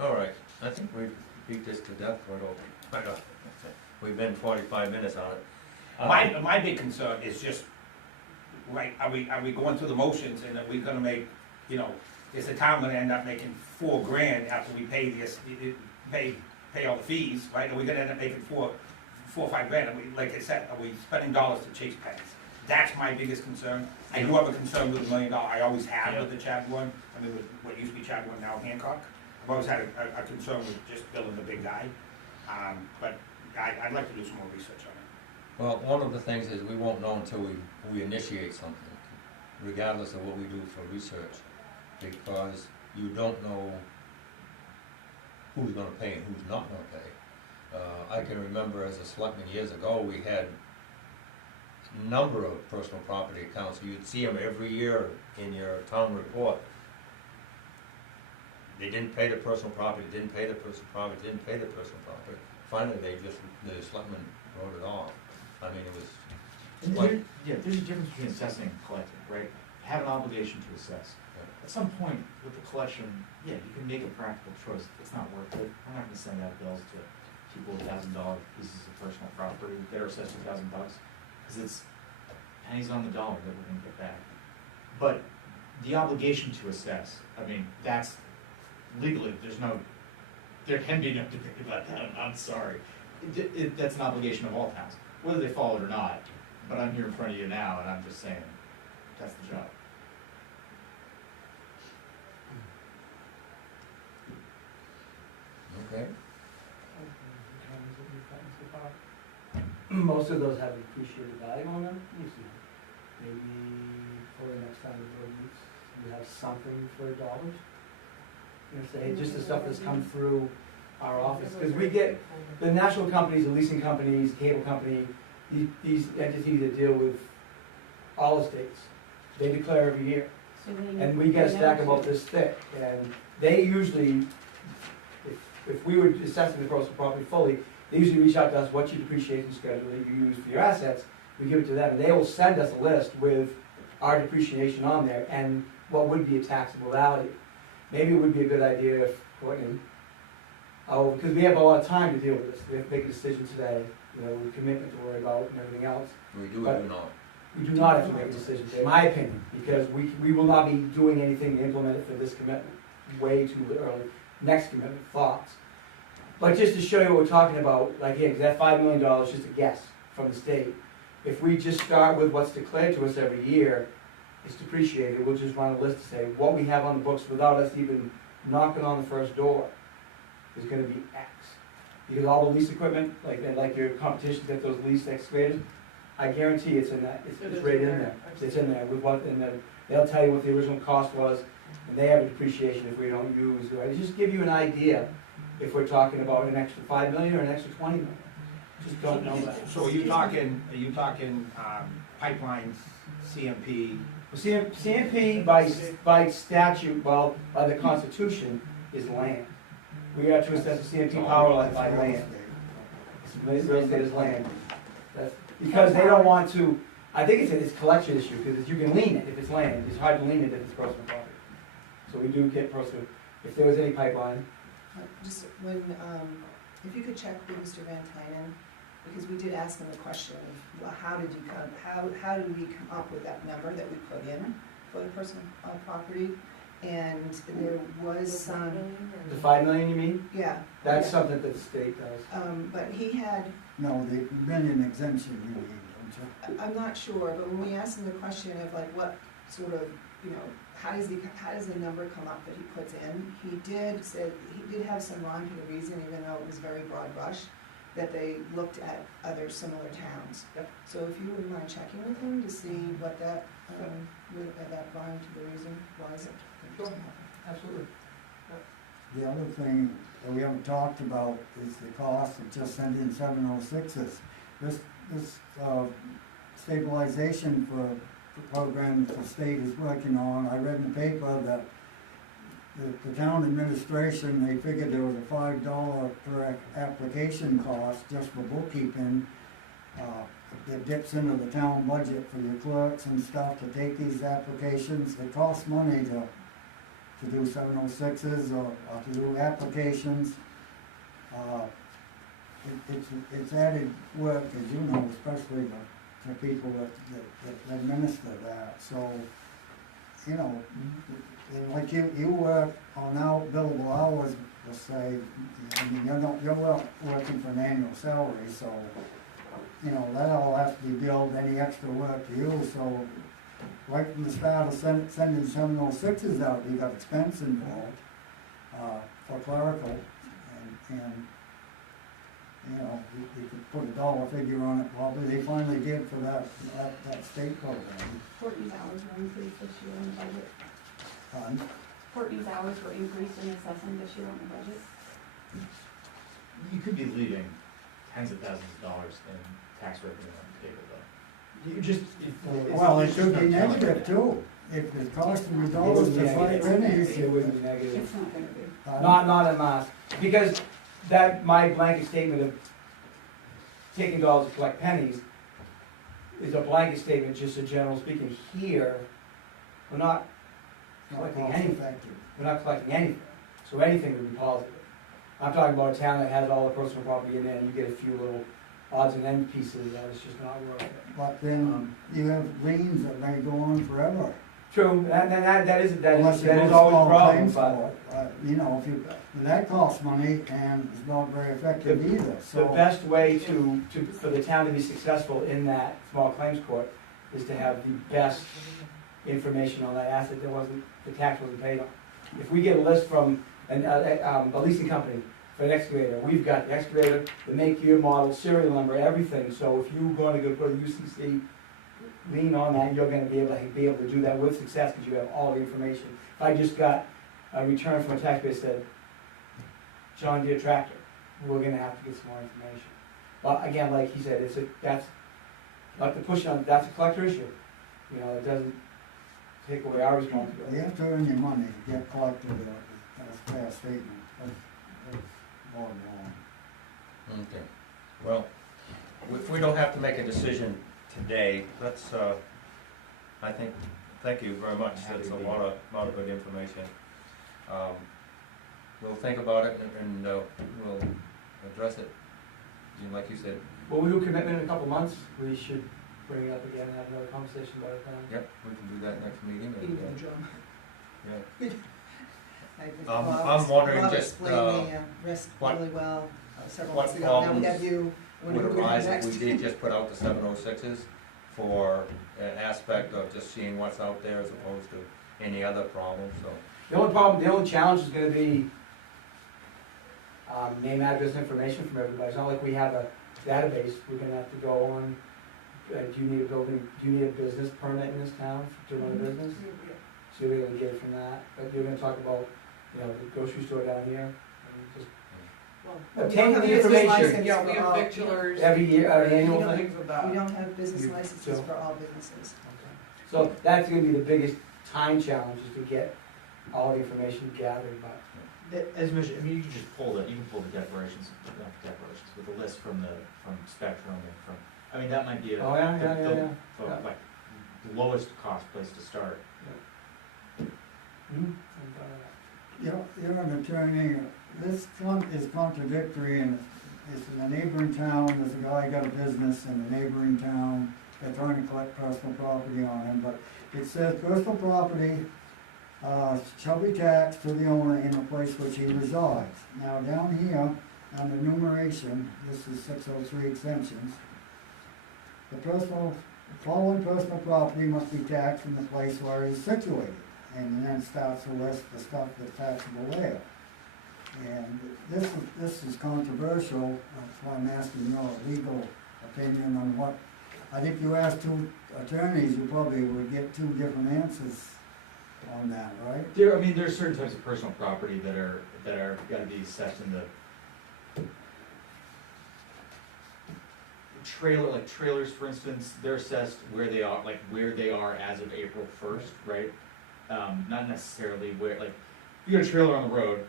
All right, I think we beat this to death right over. We've been 45 minutes on it. My big concern is just, right, are we going through the motions, and are we gonna make, you know, is the town gonna end up making $4,000 after we pay this, pay all the fees, right? Are we gonna end up making $4 or $5,000? Are we, like I said, are we spending dollars to chase pennies? That's my biggest concern. I do have a concern with $1 million, I always have with the Chad one, I mean, with what used to be Chad one, now Hancock. I've always had a concern with just building the big guy, but I'd like to do some more research on it. Well, one of the things is we won't know until we initiate something, regardless of what we do for research, because you don't know who's gonna pay and who's not gonna pay. I can remember as a selectman years ago, we had a number of personal property accounts. You'd see them every year in your town report. They didn't pay the personal property, didn't pay the personal property, didn't pay the personal property. Finally, the selectman wrote it off. I mean, it was like, There's a difference between assessing and collecting, right? Have an obligation to assess. At some point with the collection, you can make a practical choice. It's not worth it. I'm not gonna send out bills to people with $1,000 pieces of personal property that are assessed $1,000, because it's pennies on the dollar that we're gonna get back. But the obligation to assess, I mean, that's legally, there can be no debate about that. I'm sorry. That's an obligation of all towns, whether they follow it or not. But I'm here in front of you now, and I'm just saying, that's the job. okay, Most of those have appreciated value on them. Maybe for the next time the board meets, you have something for dollars. You know, say, just the stuff that's come through our office, because we get, the national companies, the leasing companies, cable company, these entities that deal with all estates, they declare every year. So they- And we get a they stack know about this thick, and they usually, if we were assessing the personal property fully, they usually reach out to us, what's your depreciation schedule that you use for your assets, we give it to them, and they will send us a list with our depreciation on there, and what would be a taxable value. Maybe it would be a good idea if, because we have a lot of time to deal with this, we have to make a decision today, you know, with commitment to worry about and everything else. we do or do not. We do not have to make a decision today, in my opinion, because we will not be doing anything to implement it for this commitment, way too early. Next commitment, thoughts. But just to show you what we're talking about, like, yeah, 'cause that $5 million is just a guess from the state. If we just start with what's declared to us every year, it's depreciated, we'll just run a list to say what we have on the books without us even knocking on the first door is gonna be X. Because all the lease equipment, like your competition that those leased excavators, I guarantee it's in that, it's right in there. It's in there with what, and then they'll tell you what the original cost was, and they have a depreciation if we don't use, right? Just give you an idea if we're talking about an extra $5 million or an extra $20 million. Just don't know that. So are you talking pipelines, CMP? CMP by statute, well, by the Constitution, is land. We have to assess a CMP power line by land. Real estate is land. That's, because they don't want to, I think it's a collection issue, because you can lien it if it's land, it's hard to lien it if it's personal property. So we do get personal, if there was any pipeline. Just when, if you could check with Mr. Van Tynen, because we did ask him the question of, well, how did we come up with that number that we put in for the personal property? And there was some, The $5 million, you mean? yeah. That's yeah. something that the state does. But he had, No, the million exemption you need, don't you? I'm not sure, but when we asked him the question of like what sort of, you know, how does the number come up that he puts in? He did have some rhyme to the reason, even though it was very broad brush, that they looked at other similar towns. Yep. So if you wouldn't mind checking with him to see what that, that rhyme to the reason was. Sure. Absolutely. the other thing that we haven't talked about is the cost of just sending 706s. This stabilization for program that the state is working on, I read in the paper that the town administration, they figured there was a $5 per application cost just for bookkeeping. That dips into the town budget for your clerks and stuff to take these applications. It costs money to do 706s or to do applications. It's added work, as you know, especially to people that administer that. So, you know, and like you work on billable hours, we'll say, I mean, you're working for an annual salary, so, you know, that all has to be billed, any extra work to you, so right from the start of sending 706s out, you got expense involved, for clerical, and, you know, you could put a dollar figure on it, probably, they finally did for that state program. Courtney's hours were increased this year in the budget. Um, Courtney's hours were increased in assessing this year on the budget. You could be leaving tens of thousands of dollars in tax revenue on the table, though. You just, Well, it should be negative too, if it's costing you dollars to fight pennies. It wouldn't be negative. It's not gonna be. Not en masse, because my blanket statement of taking dollars to collect pennies is a blanket statement, just a general speaking. Here, we're not collecting anything. We're not collecting anything, so anything would be positive. I'm talking about a town that has all the personal property in there, and you get a few little odds and ends pieces, that it's just not worth it. But then you have liens that may go on forever. True, that is Unless you always go a small problem, claims but for it. You know, that costs money and it's not very effective either, the so. best way for the town to be successful in that small claims court is to have the best information on that asset the tax wasn't paid on. If we get a list from a leasing company for an excavator, we've got the excavator, the make, year, model, serial number, everything, so if you're going to go put a UCC lien on that, you're gonna be able to do that with success, because you have all the information. If I just got a return from a taxpayer that said, John Deere tractor, we're gonna have to get some more information. But again, like he said, that's not to push on, that's a collector issue. You know, it doesn't take away our responsibility. You have to earn your money to get collected, that's a fair statement, that's bottom line. Okay, well, we don't have to make a decision today, let's, thank you very much, that's a lot of good information. We'll think about it and we'll address it, like you said. Well, we do commitment in a couple months, we should bring it up again and have another conversation about it then. Yep, we can do that next meeting. And, Even John. yeah. I think I'm wondering Bob just, explained the risk what- really well several what months ago. Now we problems have you, when would are we gonna arise do if next? we did just put out the 706s for an aspect of just seeing what's out there as opposed to any other problem, so. The only challenge is gonna be name, address, information from everybody. It's not like we have a database, we're gonna have to go on, do you need a business permit in this town to run a business? So you'll be able to get it from that, but you're gonna talk about, you know, the grocery store down here, and just obtain the information Yeah, we have victulars. every year, annual We don't- thing. Things of that. We don't have business You- licenses so- for all businesses. So that's gonna be the biggest time challenge, is to get all the information gathered, but. As mentioned, I mean, you can just pull the declarations, with the list from Spectrum and from, I mean, that might be Oh, yeah. like, the lowest cost place to start. You're an attorney, this is contradictory, and it's in a neighboring town, there's a guy got a business in a neighboring town, they're trying to collect personal property on him, but it says personal property shall be taxed to the owner in the place which he resides. Now down here, on the enumeration, this is 603 exemptions, the following personal property must be taxed in the place where it is situated. And then starts to list the stuff that's taxable there. And this is controversial, that's why I'm asking your legal opinion on what, I think you asked two attorneys, you probably would get two different answers on that, right? There's certain types of personal property that are that are gotta be assessed in the trailer, like trailers, for instance, they're assessed where they are, like where they are as of April first, right? Not necessarily where, like, if you got a trailer on the road,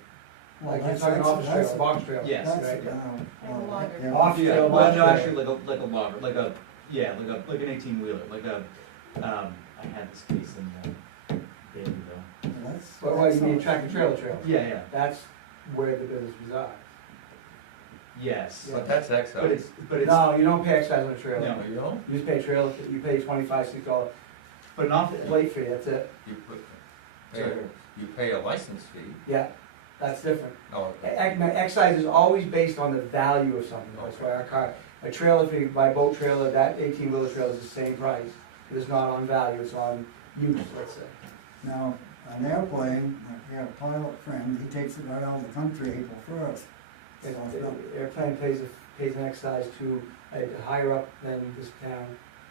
Well, Like you're that's, talking office that's, trailer, box trailer. Yes. that's, Right. a logger. yeah. Off yeah, trailer, well, box no, trailer. actually, like a logger, like a, yeah, like an 18-wheeler, like a, I had this case in, Baileyville. That's. What, you mean that's- tractor trailer trailer? Yeah, That's where the business reside. yes, But that's but excise. it's, No, you don't pay excise on a trailer. No. You don't? You just pay trailer, you pay $25, $6 but not, plate fee, that's it. You pay a license fee. Yeah, that's different. Oh, Excise is always based on the value of something, that's why our car, a trailer fee, my boat trailer, that 18-wheeler trailer is the same price. It's not on value, it's on use, let's say. Now, an airplane, we have a pilot friend, he takes it right out of the country April first. So it's not- Airplane pays an excise to higher up than this town.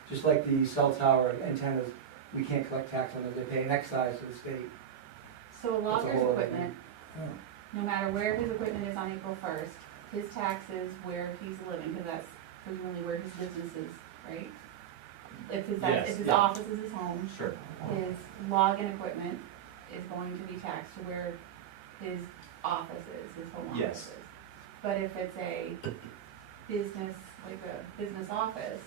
Just like the cell tower antennas, we can't collect tax on those, they pay an excise to the state. So a logger's whole other equipment, Oh, no matter where his equipment is on April first, his taxes where he's living, because that's presumably where his business is, right? Yes, If his yeah. office is his home, sure, his login equipment is going to be taxed to where his office is, his home office Yes. is. But if it's a business, like a business office,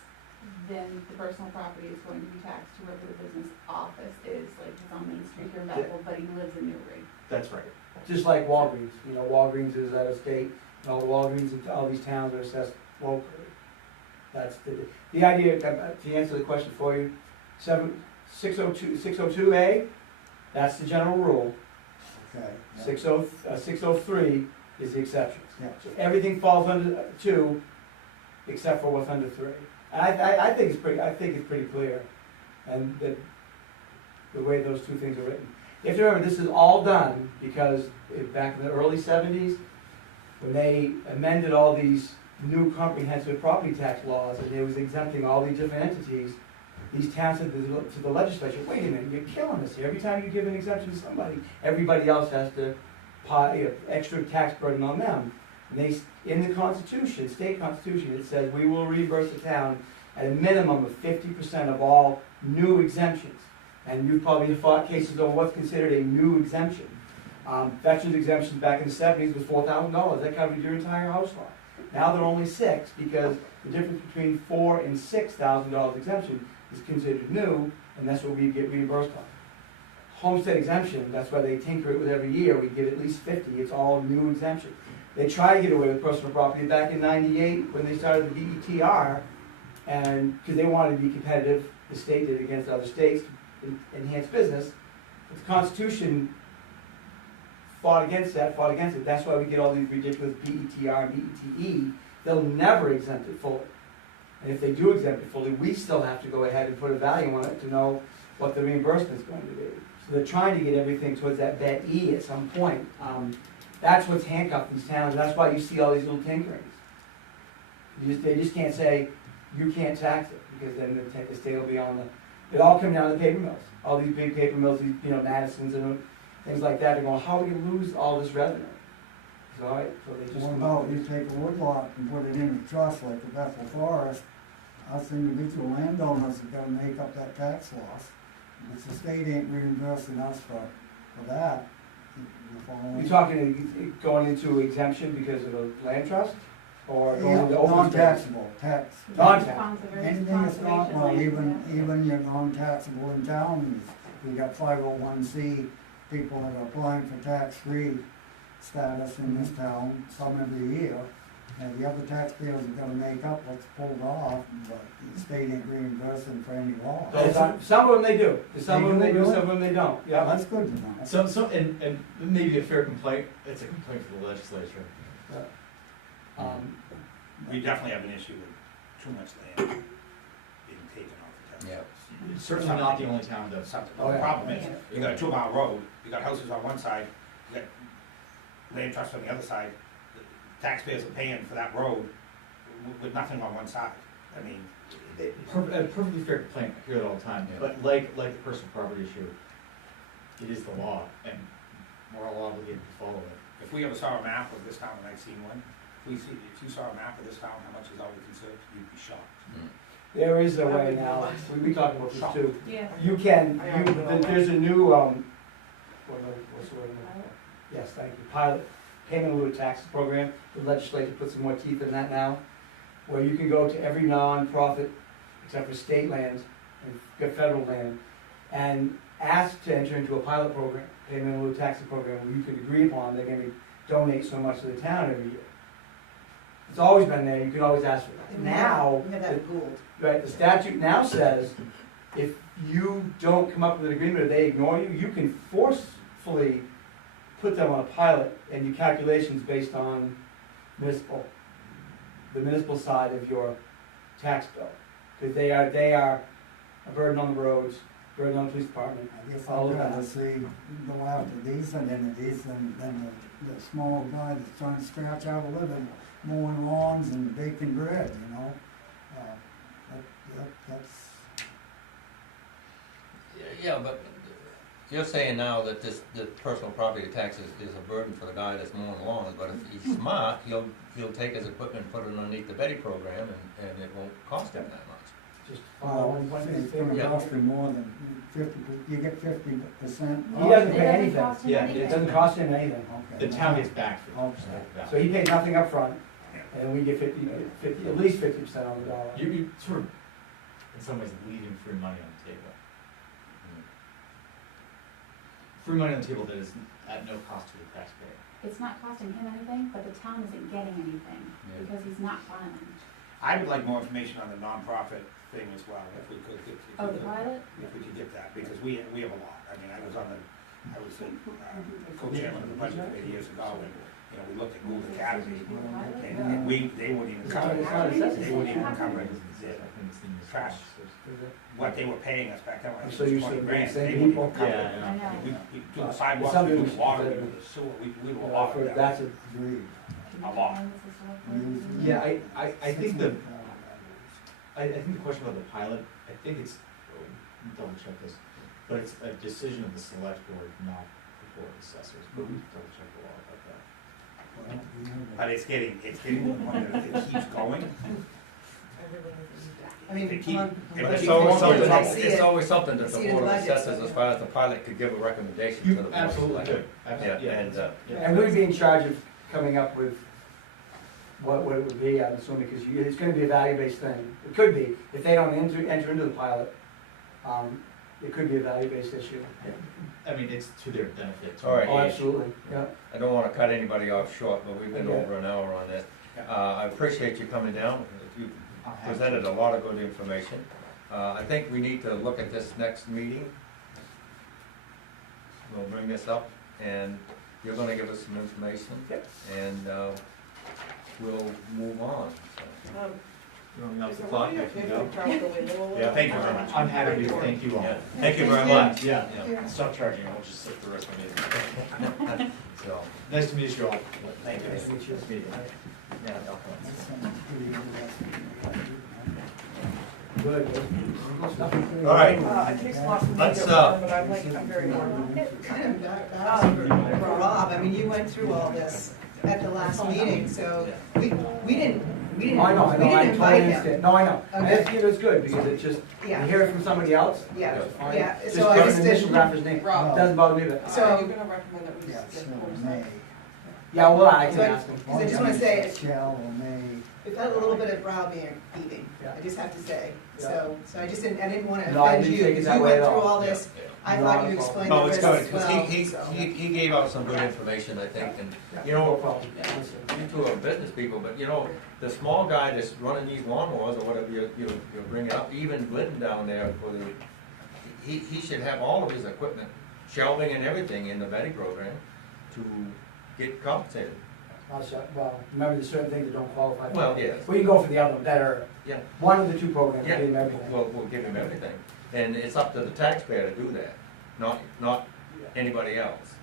then the personal property is going to be taxed to wherever the business office is, like it's on Main Street here in Bethel, but he lives in Newbury. that's right. Just like Walgreens, you know, Walgreens is out of state, and all the Walgreens in all these towns are assessed locally. That's the idea, to answer the question for you, 602A, that's the general rule. okay. yeah. 603 is the exceptions. Yeah. So everything falls under 2, except for what's under 3. And I think it's pretty clear, and the way those two things are written. You have to remember, this is all done because back in the early 70s, when they amended all these new comprehensive property tax laws, and they was exempting all these different entities, these towns said to the legislature, wait a minute, you're killing us here. Every time you give an exemption to somebody, everybody else has to pay extra tax burden on them. And they, in the Constitution, state Constitution, it says we will reimburse the town at a minimum of 50% of all new exemptions. And you've probably fought cases over what's considered a new exemption. Veterans exemption back in the 70s was $4,000. That covered your entire household. Now they're only $6,000 because the difference between $4,000 and $6,000 exemption is considered new, and that's what we get reimbursed on. Homestead exemption, that's why they tinker it with every year. We get at least 50. It's all new exemption. They tried to get away with personal property back in '98 when they started the DETR, and because they wanted to be competitive, the state did against other states to enhance business. But the Constitution fought against that, That's why we get all these ridiculous BETR and BETE. They'll never exempt it fully. And if they do exempt it fully, we still have to go ahead and put a value on it to know what the reimbursement is going to be. So they're trying to get everything towards that bet E at some point. That's what's handcuffed these towns, and that's why you see all these little tinkerings. They just can't say, you can't tax it, because then the state will be on the, it all comes down to paper mills. All these big paper mills, these, Madisons and things like that, they're going, how are we gonna lose all this revenue? So, all right, so they just. What about you take a woodlot and put it in a trust like the Bethel Forest, us individual landowners have gotta make up that tax loss. And if the state ain't reimbursing us for that, you following? You talking going into exemption because of a land trust, or going Yeah, into open space? non-taxable, tax. Non-tax. Anything that's not, well, even your non-taxable in town, we got 501c people that are applying for tax-free status in this town, some every year. And the other taxpayers are gonna make up what's pulled off, but the state ain't reimbursing for any loss. Some of them they do, some of them They they do do, really? some of them they don't, Yeah, yeah. that's good to know. So, and maybe a fair complaint, it's a complaint for the legislature. We definitely have an issue with too much land being taken off the town. Yeah. It's certainly not the only town that. Something, Oh, the yeah. problem is, you got a 2-mile road, you got houses on one side, you got land trust on the other side, the taxpayers are paying for that road with nothing on one side. I mean, A perfectly fair complaint, I hear it all the time, Yeah. but like the personal property issue, it is the law, and we're all obligated to follow it. if we ever saw a map of this town, and I've seen one, if you saw a map of this town, how much is already conserved, you'd be shocked. There is a way now, we talked about this too. Yeah. You can, there's a new, what's the word? Yes, thank you, pilot, payment in lieu of taxes program. The legislature put some more teeth in that now, where you can go to every non-profit, except for state lands and federal land, and ask to enter into a pilot program, payment in lieu of taxes program, where you can agree upon, they're gonna donate so much to the town every year. It's always been there, you can always ask for that. Now, We have that Gould. right, the statute now says, if you don't come up with an agreement or they ignore you, you can forcefully put them on a pilot and do calculations based on the municipal side of your tax bill. Because they are a burden on the roads, burden on the police department. I guess all I'd of rather that. see go after decent entities than the small guy that's trying to scratch out a living, mowing lawns and baking bread, you know? That's, Yeah, but you're saying now that the personal property tax is a burden for the guy that's mowing lawns, but if he's smart, he'll take his equipment and put it underneath the Betty program, and it won't cost him that much. Just well, it's gonna Yeah. cost you more than 50, you get 50%. He doesn't pay It doesn't anything. cost him Yeah, anything. It doesn't cost him anything. Okay. The town gets back 50%. Okay. So he pays nothing up front, and we get 50, at least 50% on the dollar. You sort of, in some ways, leaving free money on the table. Free money on the table that is at no cost to the taxpayer. It's not costing him anything, but the town isn't getting anything, Yeah. because he's not filing. I would like more information on the nonprofit thing as well, if we could, Oh, the pilot? if we could get that, because we have a lot. I mean, I was co-chairman of the budget committee years ago, and, you know, we looked at Gould Academy, and they wouldn't even cover it. They wouldn't even cover it. Trash. What they were paying us back then, I I'm think so it was used to 20 the grand, same they wouldn't people. even cover Yeah, it. I know. We do the sidewalks, we do the water, we do the sewer, we do a lot of that. That's a, Agreed. A lot. Yeah, I think the, I think the question about the pilot, I think it's, double check this, but it's a decision of the select board, not the board of assessors, but we can double check the law about that. Well, we have But it's getting to the point that it keeps going. I mean, They keep- on- But But it's it's always always something, I see it's it. always something that I see the it in board the of budget, assessors, so- as far as the pilot, could give a recommendation to the board of Absolutely selectmen. could, absolutely, Yeah, and, and we'd be in charge of coming up with what it would be, I'm assuming, because it's gonna be a value-based thing. It could be, if they don't enter into the pilot, it could be a value-based issue. I mean, it's to their benefit. All right. Oh, absolutely, yeah. I don't wanna cut anybody off short, but we've been Okay. over an hour on this. Yeah. I appreciate you coming down, you I'll have presented to- a lot of good information. I think we need to look at this next meeting. We'll bring this up, and you're gonna give us some information. Yep. And, we'll move on, so. You want me off Is the there clock? one I of can you go. probably go in a little? Yeah, thank you very much. I'm happy to, thank you all. Yeah. Thank you very much. Yeah, Yeah. stop charging, I'll just sit the rest of the meeting. So, Nice to meet you all. Thank you. Nice to meet you. Nice meeting you. Yeah, I'll come. that sounds pretty interesting. Good. all right, It takes lots of Let's, time, but I'm very warm. Kind of for Rob, I mean, you went through all this at the last meeting, so we didn't I know, I totally invite him. understand. No, I know. And Okay. I think it's good, because it's just, you Yeah, hear it from somebody else. yeah, it's fine. yeah, Just so I put just an initial didn't, draft his name. Rob. Doesn't bother me, but, So- Are you gonna recommend that we Yeah, just so get May. yeah, well, I can So I- ask him. Because I just wanna say- Shall or may. it felt a little bit of brow beating, Yeah. I just have to say. Yeah. So I didn't wanna No, I offend didn't you, take it because that you way went at through all. all this, I Not thought a you problem. explained no, the it's risks good, as because well. he so. gave out some good information, I think, and, you No know, problem. you two are business people, but you know, the small guy that's running these lawnmowers or whatever you bring up, even Glidden down there, for the, he should have all of his equipment, shelving and everything in the Betty program to get compensated. Well, remember, there's certain things that don't qualify. Well, yes. We can go for the other, that are, Yeah. one of the two programs, Yeah, give him everything. we'll give him everything, and it's up to the taxpayer to do that, not anybody else.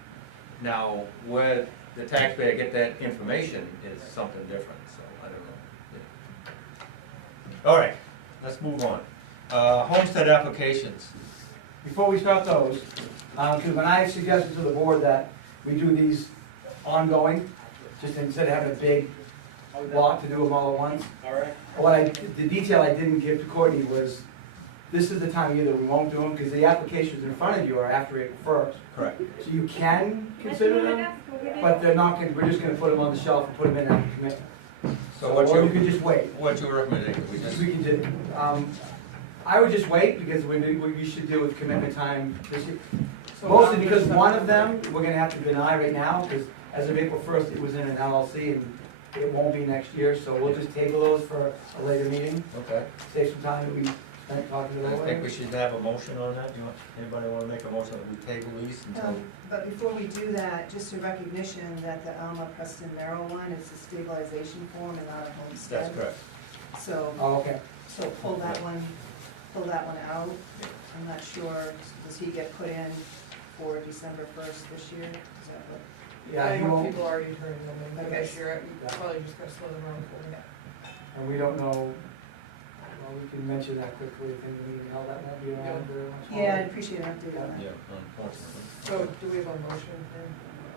Now, where the taxpayer get that information is something different, so I don't know. Yeah. All right, let's move on. Homestead applications. Before we start those, because when I suggested to the board that we do these ongoing, just instead of having a big lot to do them all at once. The detail I didn't give to Courtney was, this is the time of year that we won't do them, because the applications in front of you are after April 1st. Correct. So you can consider them, but they're not gonna, we're just gonna put them on the shelf and put them in after commitment. So what Or you could just wait. what's your recommendation? We just, We can do, I would just wait, because we should deal with commitment time this year. So Mostly after because one of September- them, we're gonna have to deny right now, because as of April 1st, it was in an LLC, and it won't be next year, so we'll just table those for a later meeting, okay. save some time that we spent talking to the I think lawyer. we should have a motion on that. Anybody wanna make a motion that we table these until? But before we do that, just a recognition that the Alma Preston Merrill one is a stabilization form and not a homestead. That's correct. So, Oh, okay. so pull that one out. I'm not sure, does he get put in for December 1st this year? Is that what? Yeah, I he have won't, people already turning them in for Okay. this year, I'm probably just gonna slow them around for it. and we don't know, well, we can mention that quickly, if anybody can help, that won't be around very much longer. Yeah, I'd appreciate an update on that. Yeah, unfortunately. So, do we have a motion for?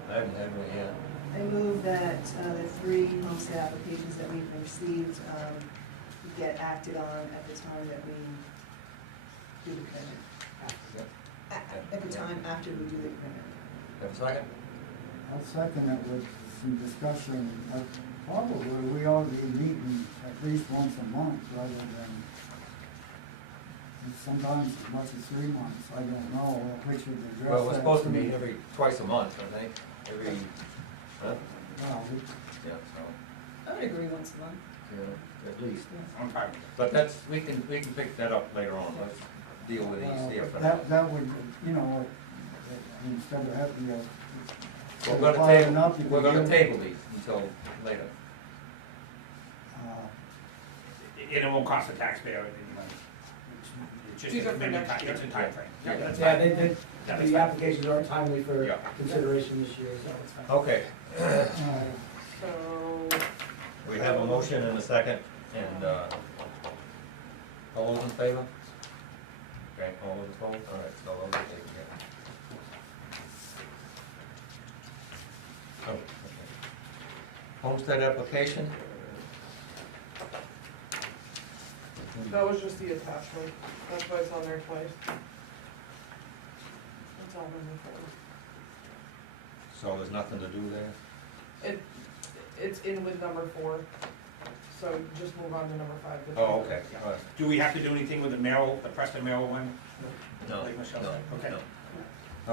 I haven't had one yet. I move that the 3 homestead applications that we've received get acted on at the time that we do the commitment. Yep. At the time after we do the commitment. Have a second? I'll second it with some discussion. Probably we ought to be meeting at least once a month rather than sometimes as much as 3 months. I don't know which would address that. Well, we're supposed to meet twice a month, I think, huh? Well, Yeah, so, I would agree once a month. at least. I'm fine. But that's, we can pick that up later on. Let's deal with these here for now. that would, you know, instead of having to. We're gonna table these until later. It won't cost the taxpayer any money. It's just These a are for commitment next time, it's a year. timeframe. Yeah, that's Yeah, fine. That's the fine. applications aren't timely for Yeah. consideration this year, so it's fine. Okay, So, we have a motion and a second, and, all those in favor? Okay, all those opposed? All right, so those are taken care of. Oh, okay. Homestead application? that was just the attachment, that's why it's on there twice. That's all in the phone. So there's nothing to do there? It's in with number 4, so just move on to number 5. Oh, okay, all right. Do we have to do anything with the Preston Merrill one? No, Like Michelle no, said, okay. no.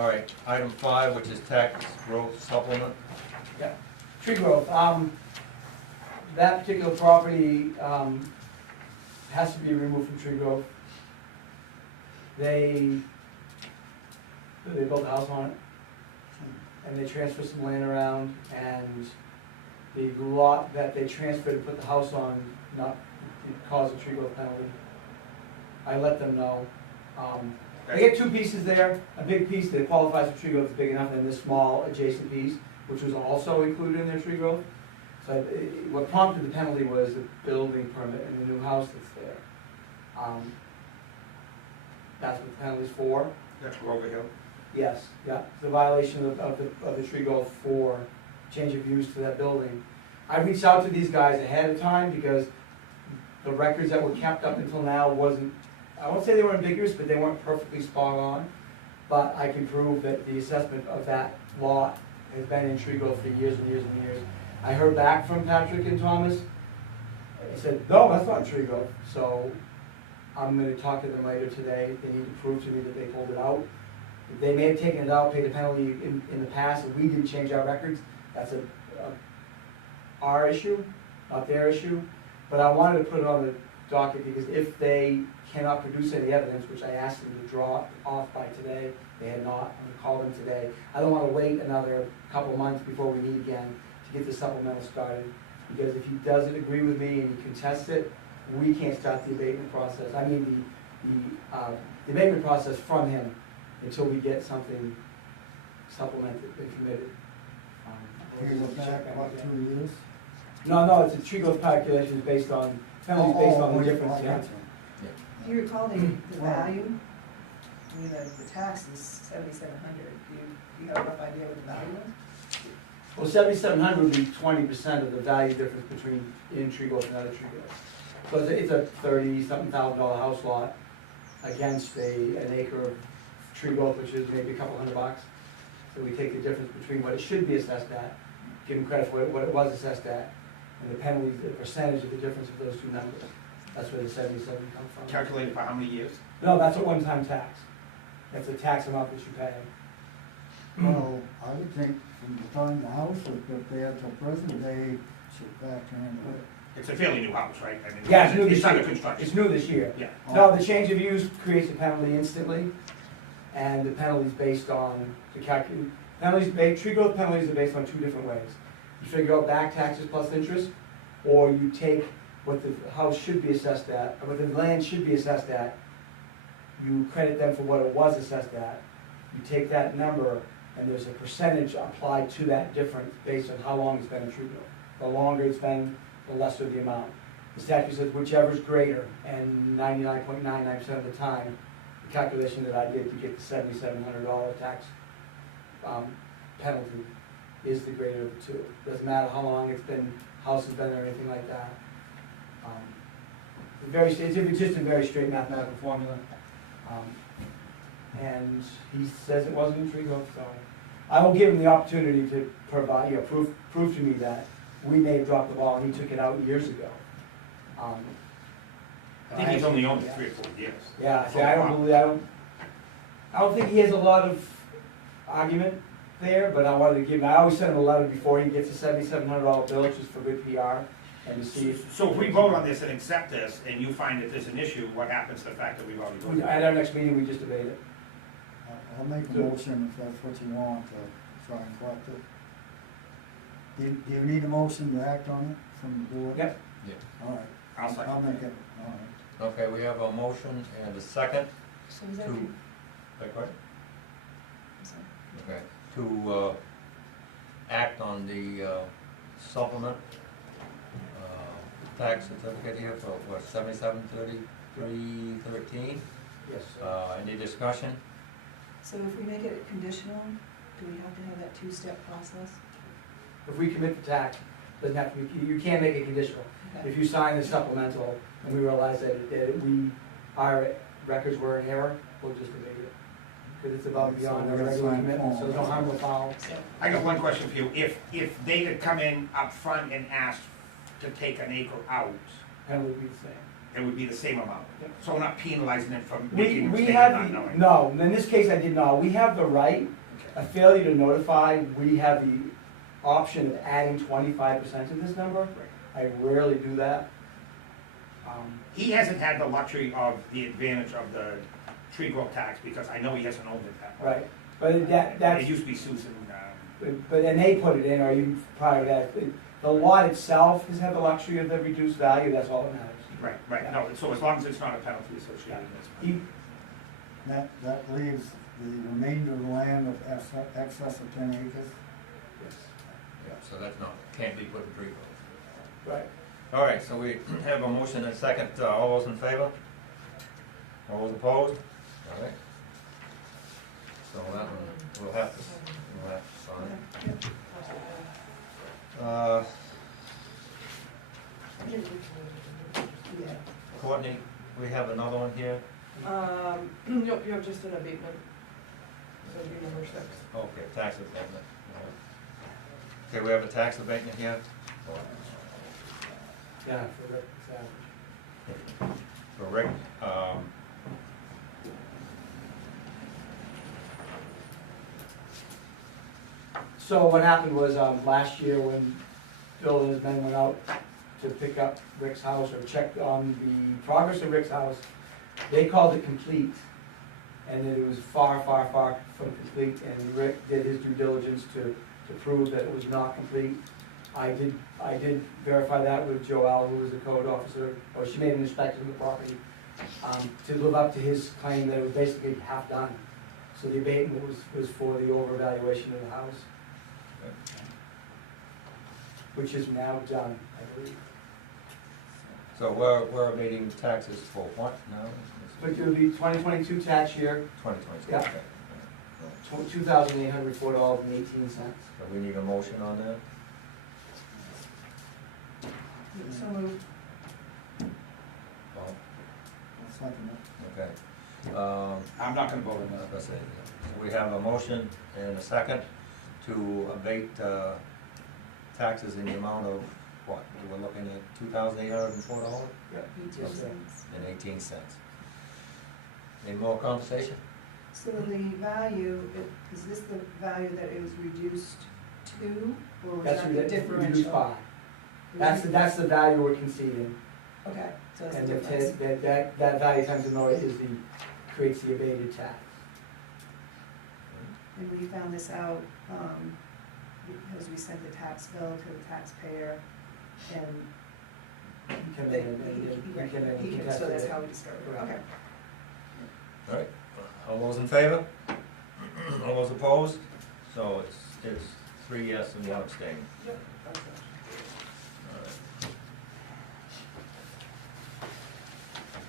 All right, item 5, which is tax growth supplement. Yeah, tree growth, that particular property, has to be removed from tree growth. They built a house on it, and they transferred some land around, and the lot that they transferred to put the house on, it caused a tree growth penalty. I let them know. They get 2 pieces there, a big piece that qualifies for tree growth is big enough, and this small adjacent piece, which was also included in their tree growth. So what prompted the penalty was the building permit and the new house that's there. That's what the penalty's for. That's Grover Hill. Yes, yeah, the violation of the tree growth for change of use to that building. I reached out to these guys ahead of time because the records that were kept up until now wasn't, I won't say they were ambiguous, but they weren't perfectly spot on. But I can prove that the assessment of that lot has been in tree growth for years and years and years. I heard back from Patrick and Thomas. They said, no, that's not tree growth. So I'm gonna talk to them later today. They need to prove to me that they pulled it out. They may have taken it out, paid a penalty in the past, and we didn't change our records. That's our issue, not their issue. But I wanted to put it on the docket because if they cannot produce any evidence, which I asked them to draw off by today, they had not. I'm gonna call them today. I don't wanna wait another couple months before we meet again to get the supplemental started. Because if he doesn't agree with me and he contests it, we can't start the abatement process. I mean, the abatement process from him until we get something supplemented and committed. Can you look back about 2 years? No, it's a tree growth calculation is based on, penalties based on the difference, yeah. Do you recall the value? I mean, the tax is 7,700. Do you have a rough idea what the value is? Well, 7,700 would be 20% of the value difference between in tree growth and other tree growth. So it's a 30-something thousand dollar house lot against an acre of tree growth, which is maybe a couple $100. So we take the difference between what it should be assessed at, give them credit for what it was assessed at, and the penalty, the percentage of the difference of those two numbers. That's where the 77 comes from. Calculated for how many years? No, that's a one-time tax. That's a tax amount that you pay. Well, I would think from the time the house was built there till present, they should factor in it. It's a fairly new house, right? I mean, Yeah, it's new this It's under year. construction. It's new this year. Yeah. No, the change of use creates a penalty instantly, and the penalty's based on the tree growth penalties are based on two different ways. You figure out back taxes plus interest, or you take what the house should be assessed at, or what the land should be assessed at, you credit them for what it was assessed at, you take that number, and there's a percentage applied to that difference based on how long it's been in tree growth. The longer it's been, the lesser the amount. The statute says whichever's greater, and 99.99% of the time, the calculation that I did to get the $7,700 tax penalty is the greater of the two. Doesn't matter how long it's been, house has been, or anything like that. It's just a very straight mathematical formula. And he says it wasn't in tree growth, so I will give him the opportunity to provide, prove to me that we may have dropped the ball and he took it out years ago. I think he's only owned it 3 or 4 years. Yeah, see, I don't think he has a lot of argument there, but I wanted to give him, I always send him a letter before he gets a $7,700 bill, just for good PR, and to see if. So if we vote on this and accept this, and you find that there's an issue, what happens to the fact that we've already voted? At our next meeting, we just debate it. I'll make a motion if that's what you want to try and collect it. Do you need a motion to act on it from the board? Yep. All right. I'll second. I'll make it, all right. Okay, we have a motion and a second So is that, to, I'm like what? sorry. Okay, to act on the supplement tax certificate here for what, 7733.13? Yes. Any discussion? So if we make it conditional, do we have to have that two-step process? If we commit the tax, doesn't have to be, you can't make it conditional. Okay. If you sign the supplemental and we realize that our records were in error, we'll just debate it. Because it's above and beyond So our we're gonna regular sign commitment, so there's no form. harm, no foul. So, I got one question for you. If they had come in up front and asked to take an acre out, And it would be the same. it would be the same amount. Yep. So we're not penalizing it from We, making a we mistake have, and not knowing. no, in this case I did not. We have the right, a failure to notify, we have the option of adding 25% to this number. I rarely do that. He hasn't had the luxury of the advantage of the tree growth tax because I know he hasn't owned it that long. Right, but that's. It used to be Susan. But then they put it in, or even prior to that, the lot itself has had the luxury of the reduced value, that's all that matters. Right. No, so as long as it's not a penalty associated with He- That leaves the remainder of the land of excess of 10 acres. Yes. Yeah, so that's not, can't be put in tree growth. Right. All right, so we have a motion and a second. All those in favor? All those opposed? All right. So that one, we'll have to sign. yeah. Courtney, we have another one here. Nope, you have just an abatement. So it'd be number 6. Okay, tax abatement. Okay, we have a tax abatement here. Yeah, for Rick Savage. For Rick, So what happened was, last year when Bill and his men went out to pick up Rick's house or check on the progress of Rick's house, they called it complete. And that it was far, far, far from complete, and Rick did his due diligence to prove that it was not complete. I did verify that with Joelle, who was the code officer, or she made an inspection of the property, to live up to his claim that it was basically half done. So the abatement was for the overvaluation of the house, which is now done, I believe. so we're abating taxes for what now? But it would be 2022 tax year, 2022. Yeah. Okay. $2,804.18. So we need a motion on that? So moved. Paul? Second it. Okay. I'm not gonna vote on As that. I say, so we have a motion and a second to abate taxes in the amount of, what, we're looking at $2,804 and 18 cents. Any more conversation? So the value, is this the value that it was reduced to, or was That's that the reduced differential? by. That's the value we're conceding. Okay, so that's the And difference. that value times the million is creates the abated tax. And we found this out, because we sent the tax bill to the taxpayer, and He came they, in and he, contested so that's it. how we discovered it, Correct. okay. All right, all those in favor? All those opposed? So it's 3 yes and 1 abstain. Yep, that's it. All right.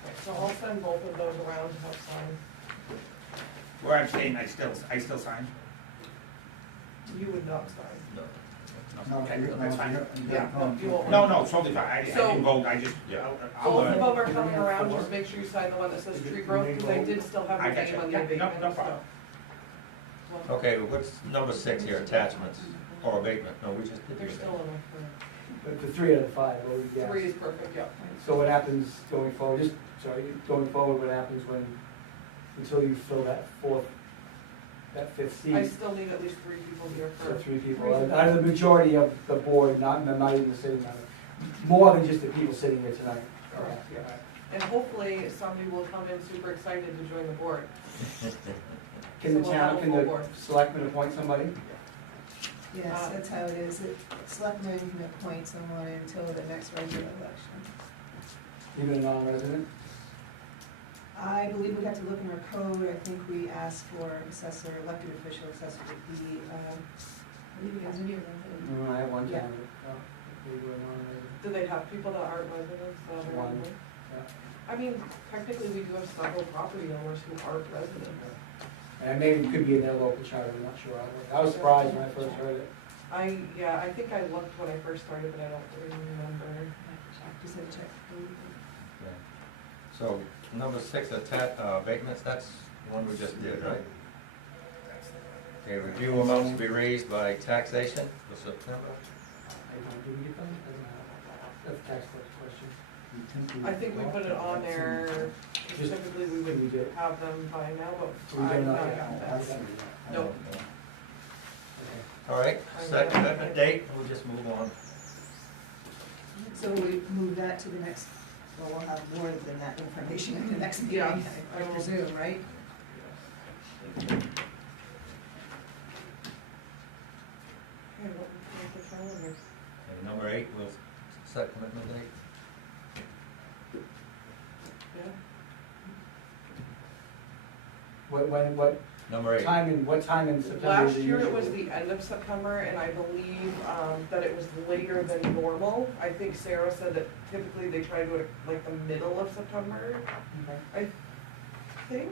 Okay, so I'll send both of those around to have signed. Where I'm staying, I still sign? You would not sign. No. Okay, that's fine. Yeah, no, you won't. No, no, totally fine, I So- didn't vote, I just, I'll Both learn. of them are coming around, just make sure you sign the one that says tree growth, because I did still have I the got name you. on the Yeah, no- abatement, no problem. so. Okay, what's number 6 here, attachments or abatement? No, we just did the They're still abatement. in But the 3 out of the 5, well, there. yeah. 3 is perfect, yeah. So what happens going forward, going forward, what happens until you fill that fifth I seat? still need at least 3 people here So for, 3 people, out of the majority of the board, not even the sitting on it, more than just the people sitting here tonight. Correct, yeah. And hopefully somebody will come in super excited to join the board. Can the So we'll have town, a can full the board. selectmen appoint somebody? Yes, that's how it is, selectmen can appoint someone until the next regular election. Even a non-resident? I believe we have to look in our code, I think we asked for assessor, elected official assessor to be, I believe it has to be a resident. I have one Yeah. town, but, they were a non-resident. Do they have people that aren't residents that are One. residents? Yeah. I mean, technically, we do have several property owners who aren't residents. And maybe it could be in their local charter, I'm not sure. I was surprised when I first heard it. I think I looked when I first started, but I don't really remember. Just had to check. Okay. So number 6, abatements, that's the one we just did, right? Okay, review amounts to be raised by taxation for September. Did we get them? Doesn't matter. That's a tax collector question. I think we put it on there, Just- typically we We would did. have them by now, but We I do not not got yet. that. Nope. Okay. All right, set commitment date, we'll just move on. So we move that to the next, well, we'll have more than that information in the next meeting, Yeah. I presume, right? Okay, what's the calendar? Okay, number 8, we'll set commitment date. Yeah, What Number 8. time in September? last is the year it usual? was the end of September, and I believe, that it was later than normal. I think Sarah said that typically they try to do it like the middle of September, Okay. I think.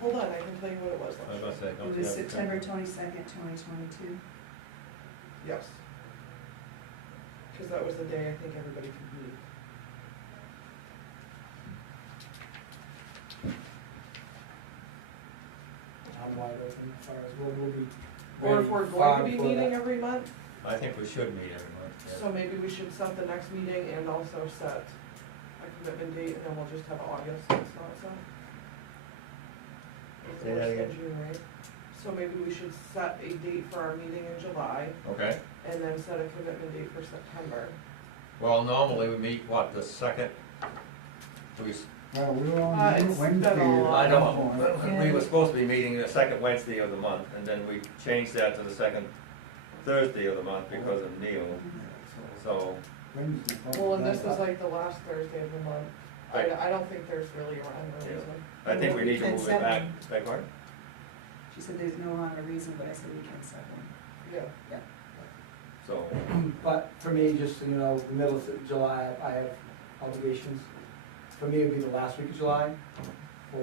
Hold on, I can tell you what it was I was last about year. to say, don't It you was have it? September 22nd, 2022. Yes. Cause that was the day I think everybody could meet. I'm wide open as far as we'll be. Or if ready we're far going to be before meeting that. every month, I think we should meet every month, yeah. so maybe we should set the next meeting and also set a commitment date, and then we'll just have August, it's not set. Say that again. June, right? So maybe we should set a date for our meeting in July, Okay, and then set a commitment date for September. well, normally we meet, what, the second? Well, we were It's on been Wednesday. a lot. I know, we were supposed to be meeting the second Wednesday of the month, and then we changed that to the second Thursday of the month because of Neil, so, Wednesday. Well, and this is like the last Thursday of the month. Right. I don't think there's really a rhyme or Yeah. reason. I think we need to And move it back. seven. Beg pardon? She said there's no rhyme or reason, but I said we can't set one. Yeah. So, But for me, just, you know, the middle of July, I have obligations. For me, it would be the last week of July,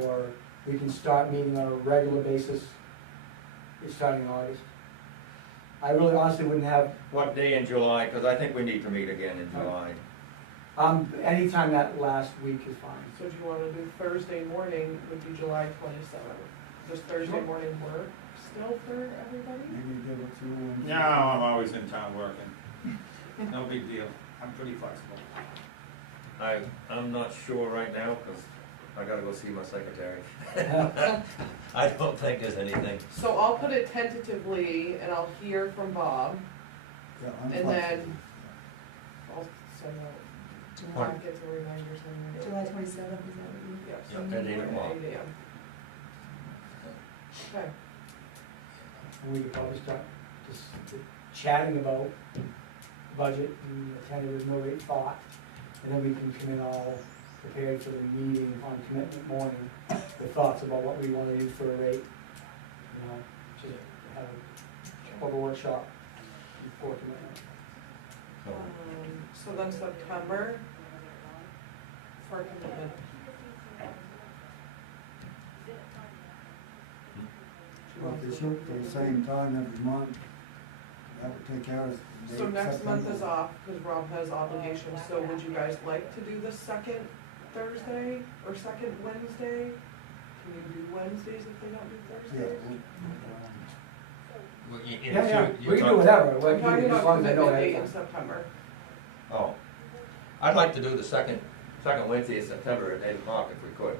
or we can start meeting on a regular basis, starting in August. I really honestly wouldn't have, What day in July, because I think we need to meet again in July. anytime that last week is fine. So do you wanna do Thursday morning would be July 27th? Does Thursday Sure. morning work still for everybody? Maybe give it to you. No, I'm always in town working. No big deal. I'm pretty flexible. I'm not sure right now, because I gotta go see my secretary. I don't think there's anything. So I'll put it tentatively and I'll hear from Bob Yeah, I'm and flexible. then I'll send out, July, Bob gets a reminder somewhere. July 27th, is that what you? Yes. Yeah, at 8 o'clock. 8 a.m. Okay. We could probably start just chatting about budget and tentative no rate thought, and then we can come in all prepared for the meeting on commitment morning, with thoughts about what we wanna use for a rate, you know, just have a couple workshop before commitment. So, So then September for commitment. Well, if they shoot for the same time every month, that would take care of. the So next month September. is off because Rob has obligations, so would you guys like to do the second Thursday or second Wednesday? Can you do Wednesdays if they don't do Yeah. Thursdays? well, Yeah, you we can talk- do whatever, I'm like, talking as about long as I know commitment ahead date of in time. September. Oh, I'd like to do the second Wednesday of September at 8 o'clock if we could.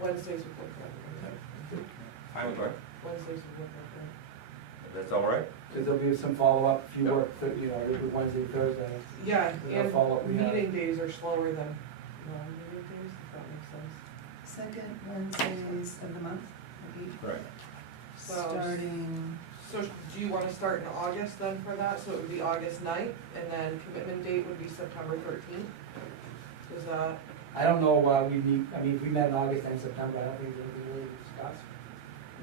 Wednesdays would work better. I would work. Wednesdays would work better. If that's all right? Cause there'll be some follow-up, if you work, you know, we do Wednesday, Thursday. Yeah, We'll follow up, and we have- meeting days are slower than non-meeting days, if that makes sense. Second Wednesdays of the month, Right. So- starting, So do you wanna start in August then for that? So it would be August 9th, and then commitment date would be September 13th? Is that, I don't know, we meet, I mean, if we met in August and September, I don't think there's anything really to discuss.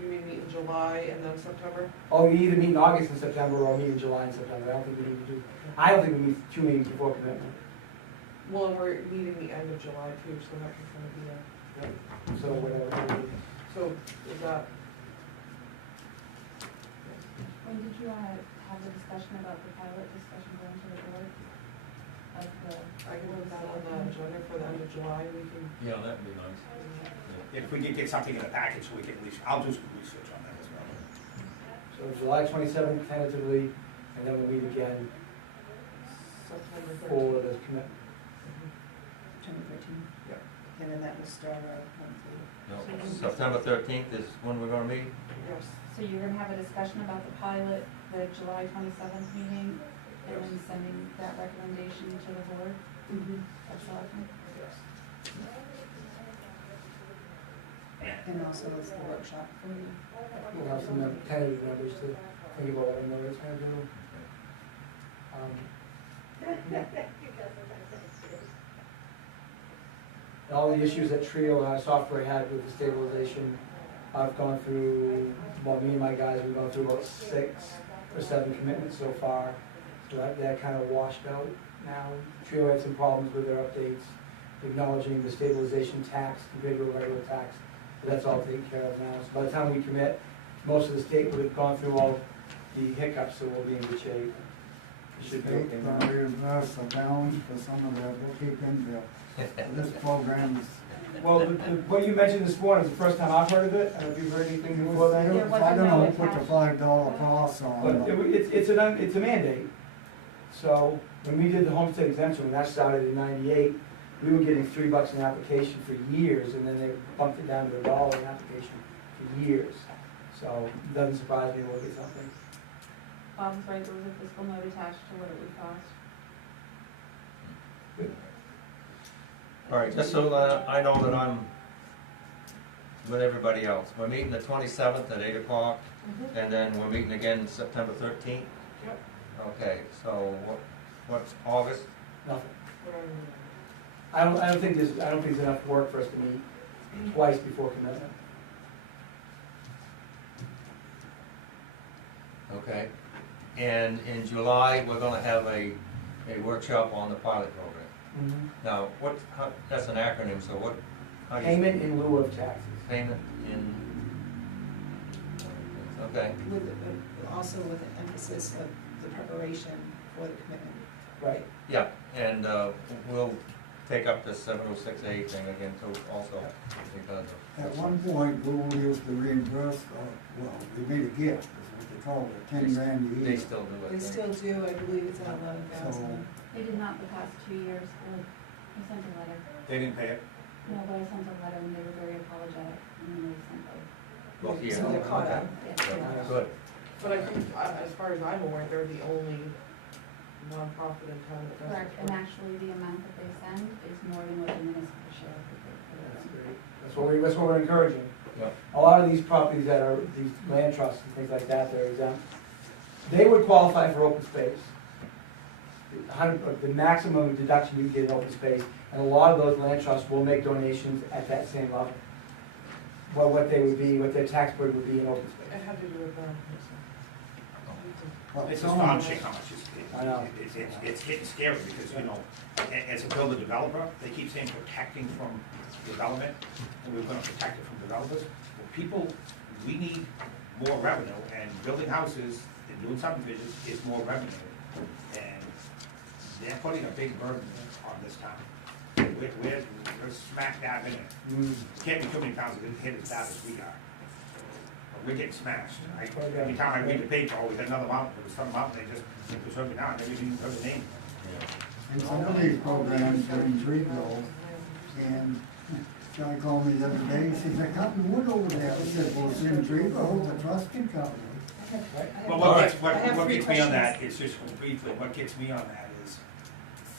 you mean meet in July and then September? Oh, you either meet in August and September or meet in July and September, I don't think we need to do, I don't think we need 2 meetings before commitment. Well, and we're meeting the end of July too, so that can kind of be a, So whatever, so is that, when did you have the discussion about the pilot discussion going to the board? Of the, I can put that on the agenda for the end of July, we can. Yeah, that'd be nice. If we could get something in the package, we can at least, I'll do some research on that as well. so July 27th tentatively, and then we'll meet again September for 13th. the commitment. September 13th. Yeah. And then that will start our monthly. No, September 13th is when we're gonna meet? Yes. so you're gonna have a discussion about the pilot, the July 27th meeting, and then sending that recommendation to the board Mm-hmm. of selectmen? Yes. And also it's the workshop for you. We'll have some tentative numbers to think about what I know it's gonna do. And all the issues that Trio software had with the stabilization, I've gone through, well, me and my guys, we've gone through about 6 or 7 commitments so far. So that kind of washed out now. Trio had some problems with their updates, acknowledging the stabilization tax compared to a regular tax. But that's all taken care of now. So by the time we commit, most of the state would have gone through all the hiccups, so we'll be in good shape. It should be okay State now. reimburse the town for some of their bookkeeping bill. This program is. Well, what you mentioned this morning is the first time I've heard of it. I don't know if you've heard anything before that. There was I don't no know who put the attached. $5 cost on, But it's a mandate. So when we did the homestead exemption, when that started in '98, we were getting $3 an application for years, and then they bumped it down to $1 an application for years. So it doesn't surprise me we'll get something. Bob's right, there was a fiscal note attached to what it would cost. All right, just so that I know that I'm with everybody else. We're meeting the 27th at 8 o'clock, and then we're meeting again September 13th? Yep. Okay, so what's August? Nothing. Whatever. I don't think there's enough work for us to meet twice before commitment. Okay. And in July, we're gonna have a workshop on the pilot program. Now, that's an acronym, so How do you- Payment in lieu of taxes. Payment in, okay, With, also with an emphasis of the preparation for the commitment. Right. yeah, and, we'll take up this 706A thing again too, also, because of. At one point, Google used to reimburse, well, they made a gift, is what they called it, 10 grand a They year. still do it. They still do, I believe it's at 11,000. They did not the past 2 years. I sent a letter. They didn't pay it? No, but I sent a letter and they were very apologetic, and then they sent a. Well, here. So they're caught up. Yeah. Good. But I think, as far as I'm aware, they're the only nonprofit in town that does it. Correct, and actually the amount that they send is more than what the municipal share could be. That's great. That's what we're encouraging. Yeah. A lot of these properties that are, these land trusts and things like that, they're exempt. They would qualify for open space. The maximum deduction you can get in open space, and a lot of those land trusts will make donations at that same level. What they would be, what their tax burden would be in open space. It had to do with them. But It's some- astonishing how much I know. it's getting scary because, you know, as a builder developer, they keep saying protecting from development, and we're gonna protect it from developers. Well, people, we need more revenue, and building houses and doing subdivisions is more revenue. And they're putting a big burden on this town. We're smack dab in it. Mm. Can't be too many towns that get hit as bad as we are. But we're getting smashed. Every time I read the paper, oh, we got another mountain, there was some mountain, they preserve it now, I never even heard the name. And some of these programs are in tree growth, and guy called me the other day, he says, they're cutting wood over there. I said, well, it's in tree growth, the trust can cut wood. Well, All right. what I have three gets me on that questions. is just briefly, what gets me on that is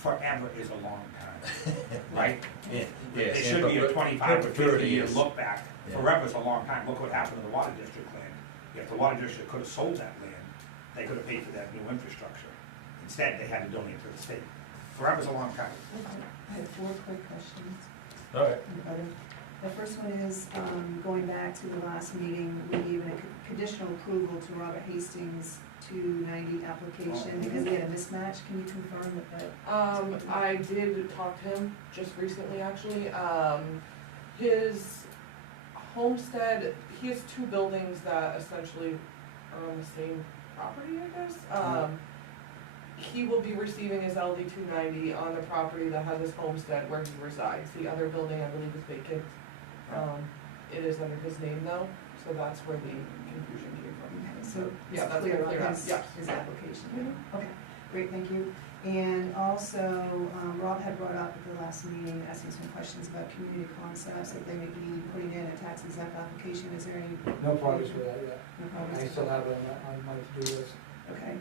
forever is a long time, right? Yeah. It should be a 25 or 50 year years. look back. Yeah. Forever's a long time. Look what happened to the water district land. If the water district could have sold that land, they could have paid for that new infrastructure. Instead, they had to donate to the state. Forever's a long time. I have 4 quick questions. All right. The first one is, going back to the last meeting, we gave a conditional approval to Robert Hastings' 290 application because they had a mismatch. Can you confirm that? I did talk to him just recently, actually. His homestead, he has 2 buildings that essentially are on the same property, I guess. He will be receiving his LD 290 on the property that has his homestead where he resides. The other building, I believe, is vacant. It is under his name though, so that's where the confusion came from. Okay, so Yeah, it's that's clear clear on up, yeah. his application. Okay, great, thank you. And also, Rob had brought up at the last meeting, asking some questions about community concepts, that they may be putting in a tax exempt application. Is there any? No progress with that yet. No progress? I still have it on my to-do list. Okay.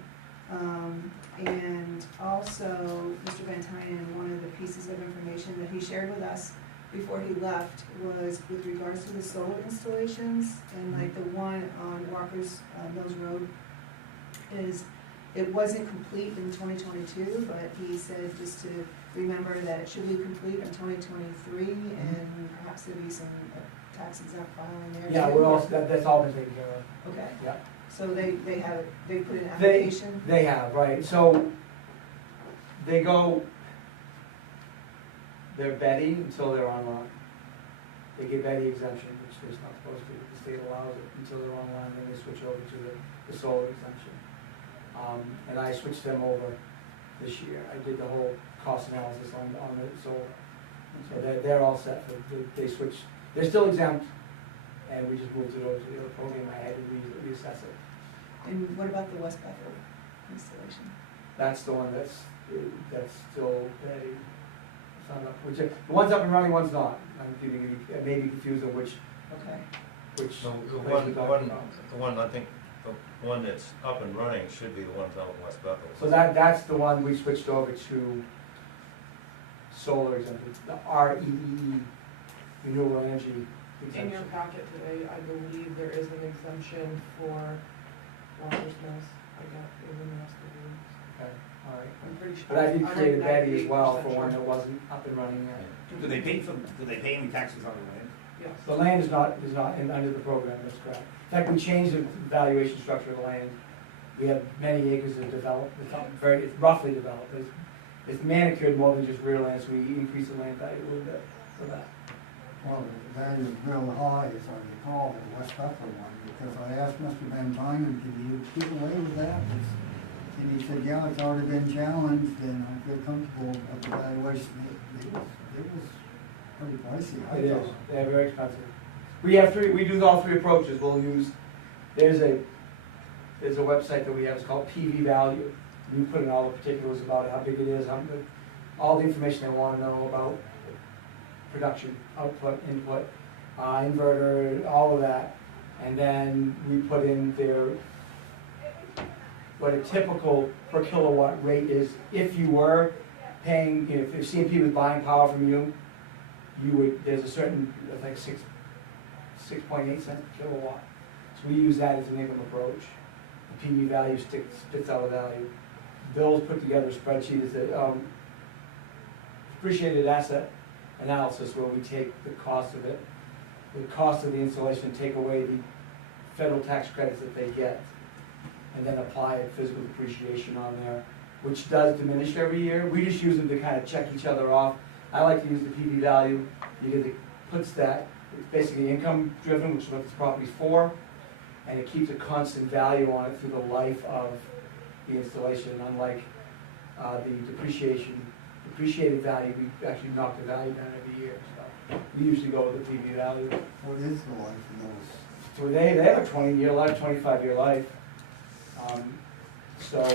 And also, Mr. Van Tynen, one of the pieces of information that he shared with us before he left was with regards to the solar installations, and like the one on Walker's Mills Road is, it wasn't complete in 2022, but he said just to remember that it should be complete in 2023, and perhaps there'll be some tax exempt filing there. Yeah, too. we're all, that's all been taken care of. Okay, Yeah. so they have, they put in an They- application? They have, right, so they go, they're Betty until they're online. They get Betty exemption, which they're not supposed to, the state allows it until they're online, then they switch over to the solar exemption. And I switched them over this year, I did the whole cost analysis on the solar. So they're all set for, they switched, they're still exempt, and we just moved it over to the other program, I had to reassess it. And what about the West Bethel installation? That's the one that's still Betty. It's not up, the one's up and running, one's not. I'm getting, I may be confused on which Okay, The place we're one, talking about. I think, the one that's up and running should be the one out in West Bethel. So that's the one we switched over to solar exemption, the REE, renewable energy In exemption. your packet today, I believe there is an exemption for Walker's Mills. I got it in the last couple of weeks. Okay, all right. I'm pretty sure. But I did I'm create a like Betty as well 98% for one sure. that wasn't up and running yet. Do they pay any taxes on the land? Yes. The land is not under the program, that's correct. In fact, we changed the valuation structure of the land. We have many acres of developed, it's roughly developed. It's manicured more than just rear land, so we increased the land value a little bit for that. Well, the value is real high, as I recall, the West Bethel one, because I asked Mr. Van Tynen, could you keep away with that? And he said, yeah, it's already been challenged, and I feel comfortable with the valuation. It was pretty pricey, I It is, thought. they're very expensive. We do all three approaches. We'll use, there's a website that we have, it's called PV Value. You put in all the particulars about it, how big it is, all the information they wanna know about production, output, input, inverter, all of that. And then we put in what a typical per kilowatt rate is. If you were paying, if CMP was buying power from you, there's a certain, like 6.8 cents per kilowatt. So we use that as an income approach. The PV value spits out a value. Bill's put together a spreadsheet, it's a depreciated asset analysis where we take the cost of it, the cost of the installation, take away the federal tax credits that they get, and then apply a physical depreciation on there, which does diminish every year. We just use them to kind of check each other off. I like to use the PV value because it puts that, it's basically income driven, which is what this property's for, and it keeps a constant value on it through the life of the installation, unlike the depreciated value, we actually knock the value down every year. So we usually go with the PV value. What is the life of those? So they have a 20-year life, 25-year life. So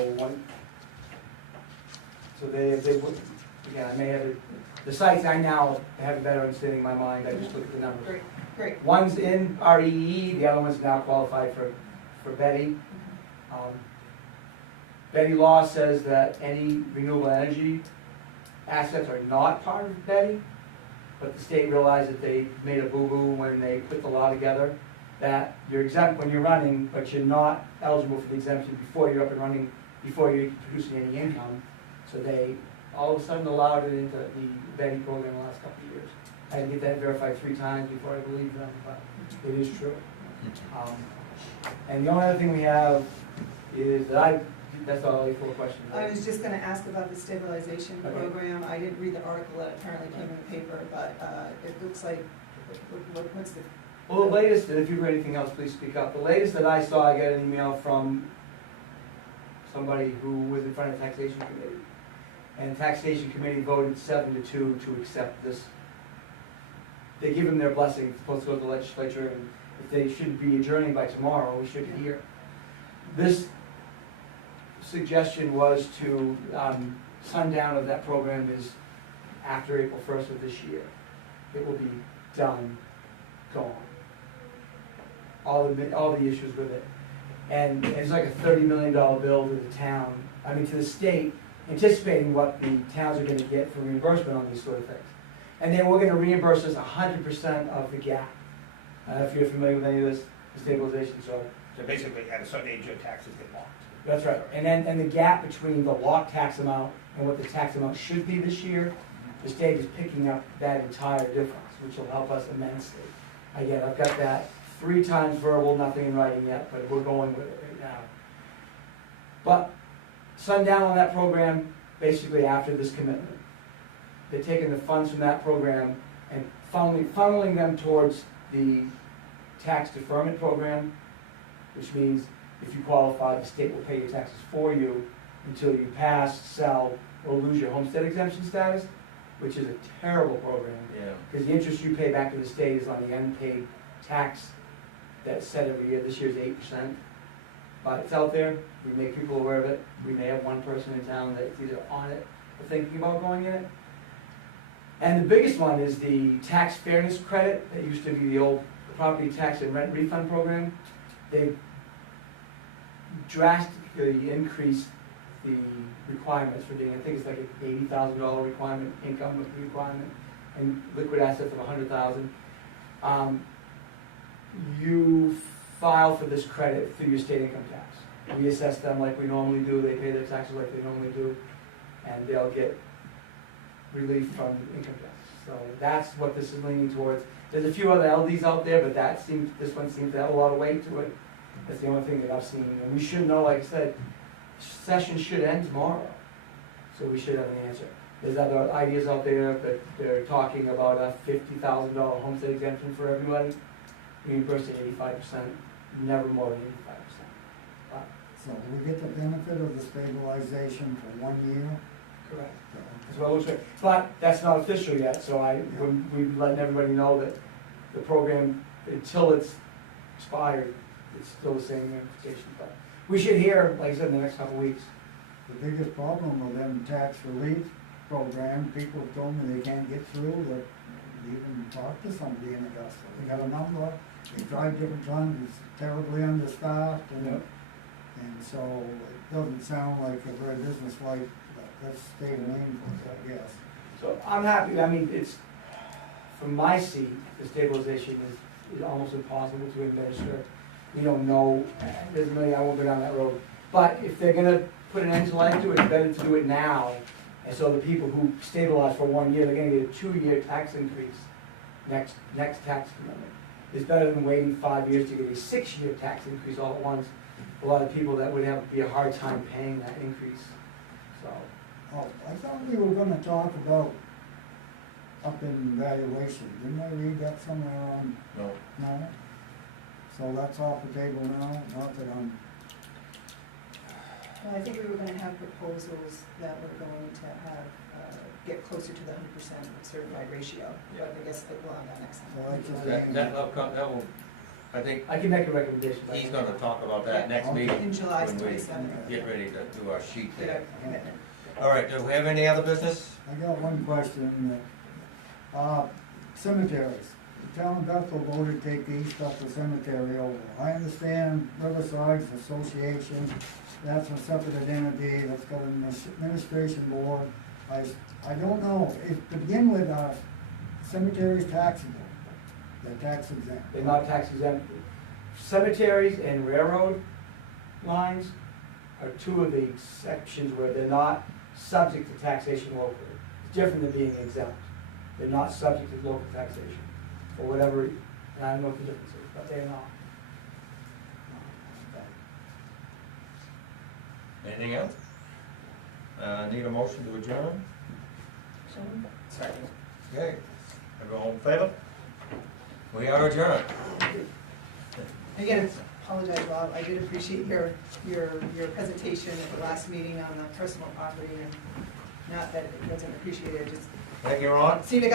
they would, again, I may have it, the sites I now have a better understanding in my mind, I just look at the numbers. Great, great. One's in REE, the other one's now qualified for Betty. Betty law says that any renewable energy assets are not part of Betty, but the state realized that they made a boo-boo when they put the law together, that you're exempt when you're running, but you're not eligible for the exemption before you're up and running, before you're producing any income. So they all of a sudden allowed it into the Betty program the last couple of years. I had to get that verified 3 times before I believed them, but it is true. And the only other thing we have is that that's all for questions. I was just gonna ask about the stabilization Okay. program. I didn't read the article that apparently came in the paper, but it looks like, what's the? Well, the latest, and if you've read anything else, please speak up. The latest that I saw, I got an email from somebody who was in front of the taxation committee. And the taxation committee voted 7-2 to accept this. They give them their blessing, it's supposed to go to the legislature, and if they should be adjourning by tomorrow, we should hear. This suggestion was to, sundown of that program is after April 1st of this year. It will be done, gone. All the issues with it. And it's like a $30 million bill to the town, to the state, anticipating what the towns are gonna get for reimbursement on these sort of things. And then we're gonna reimburse us 100% of the gap. I don't know if you're familiar with any of this, the stabilization, so. So basically, at a certain age, your taxes get locked. That's right. And the gap between the locked tax amount and what the tax amount should be this year, the state is picking up that entire difference, which will help us immensely. Again, I've got that 3 times verbal, nothing in writing yet, but we're going with it right now. But sundown on that program, basically after this commitment. They're taking the funds from that program and funneling them towards the tax deferment program, which means if you qualify, the state will pay your taxes for you until you pass, sell, or lose your homestead exemption status, which is a terrible program. Yeah. Because the interest you pay back to the state is on the unpaid tax that's set every year. This year's 8%. But it's out there. We make people aware of it. We may have one person in town that's either on it or thinking about going in it. And the biggest one is the tax fairness credit that used to be the old property tax and rent refund program. They've drastically increased the requirements for being, I think it's like an $80,000 requirement, income requirement, and liquid assets of $100,000. You file for this credit through your state income tax. We assess them like we normally do, they pay their taxes like they normally do, and they'll get relief from income tax. So that's what this is leaning towards. There's a few other LDs out there, but this one seems to have a lot of weight to it. That's the only thing that I've seen. And we should know, like I said, session should end tomorrow. So we should have an answer. There's other ideas out there, but they're talking about a $50,000 homestead exemption for everybody. Reimbursing 85%, never more than 85%. So we get the benefit of the stabilization for 1 year? Correct. That's what it looks like. But that's not official yet, so we're letting everybody know that the program, until it's expired, it's still the same ramifications. But we should hear, like I said, in the next couple of weeks. The biggest problem with them tax relief program, people have told me they can't get through, that even talk to somebody in Augusta. They got a number, they tried different times, it's terribly understaffed, and so it doesn't sound like a very business-like, but let's stay the name for it, I guess. So I'm happy, I mean, it's, from my seat, the stabilization is almost impossible to administer. We don't know, there's I won't go down that road. But if they're gonna put an end to life to it, it's better to do it now. And so the people who stabilize for 1 year, they're gonna get a 2-year tax increase, next tax commitment. It's better than waiting 5 years to get a 6-year tax increase all at once. A lot of people that would have be a hard time paying that increase, so. Oh, I thought we were gonna talk about up in valuation, didn't I read that somewhere on? No. No? So that's off the table now, not that I'm, Well, I think we were gonna have proposals that were going to have, get closer to the 100% certified ratio, but I guess we'll have that next well, I just. That will, I think I can make a recommendation. he's gonna talk about that next meeting. in July when we 27th. Get ready to do our sheet Get there. a commitment. All right, do we have any other business? I got one question. Cemeteries. The town of Bethel voted to take the East Bethel Cemetery over. I understand Riverside's association, that's a separate identity, that's got an administration board. I don't know, if, to begin with, cemeteries taxable, they're tax exempt. They're not tax exempt. Cemeteries and railroad lines are two of the exceptions where they're not subject to taxation locally. It's different than being exempt. They're not subject to local taxation, for whatever, and I don't know what the difference is, but they're not. Anything else? Need a motion to adjourn? Second. Okay, everyone in favor? We are adjourned. Again, apologize, Rob, I did appreciate your presentation at the last meeting on the personal property, and not that it wasn't appreciated, just Thank you, Ron. seemed to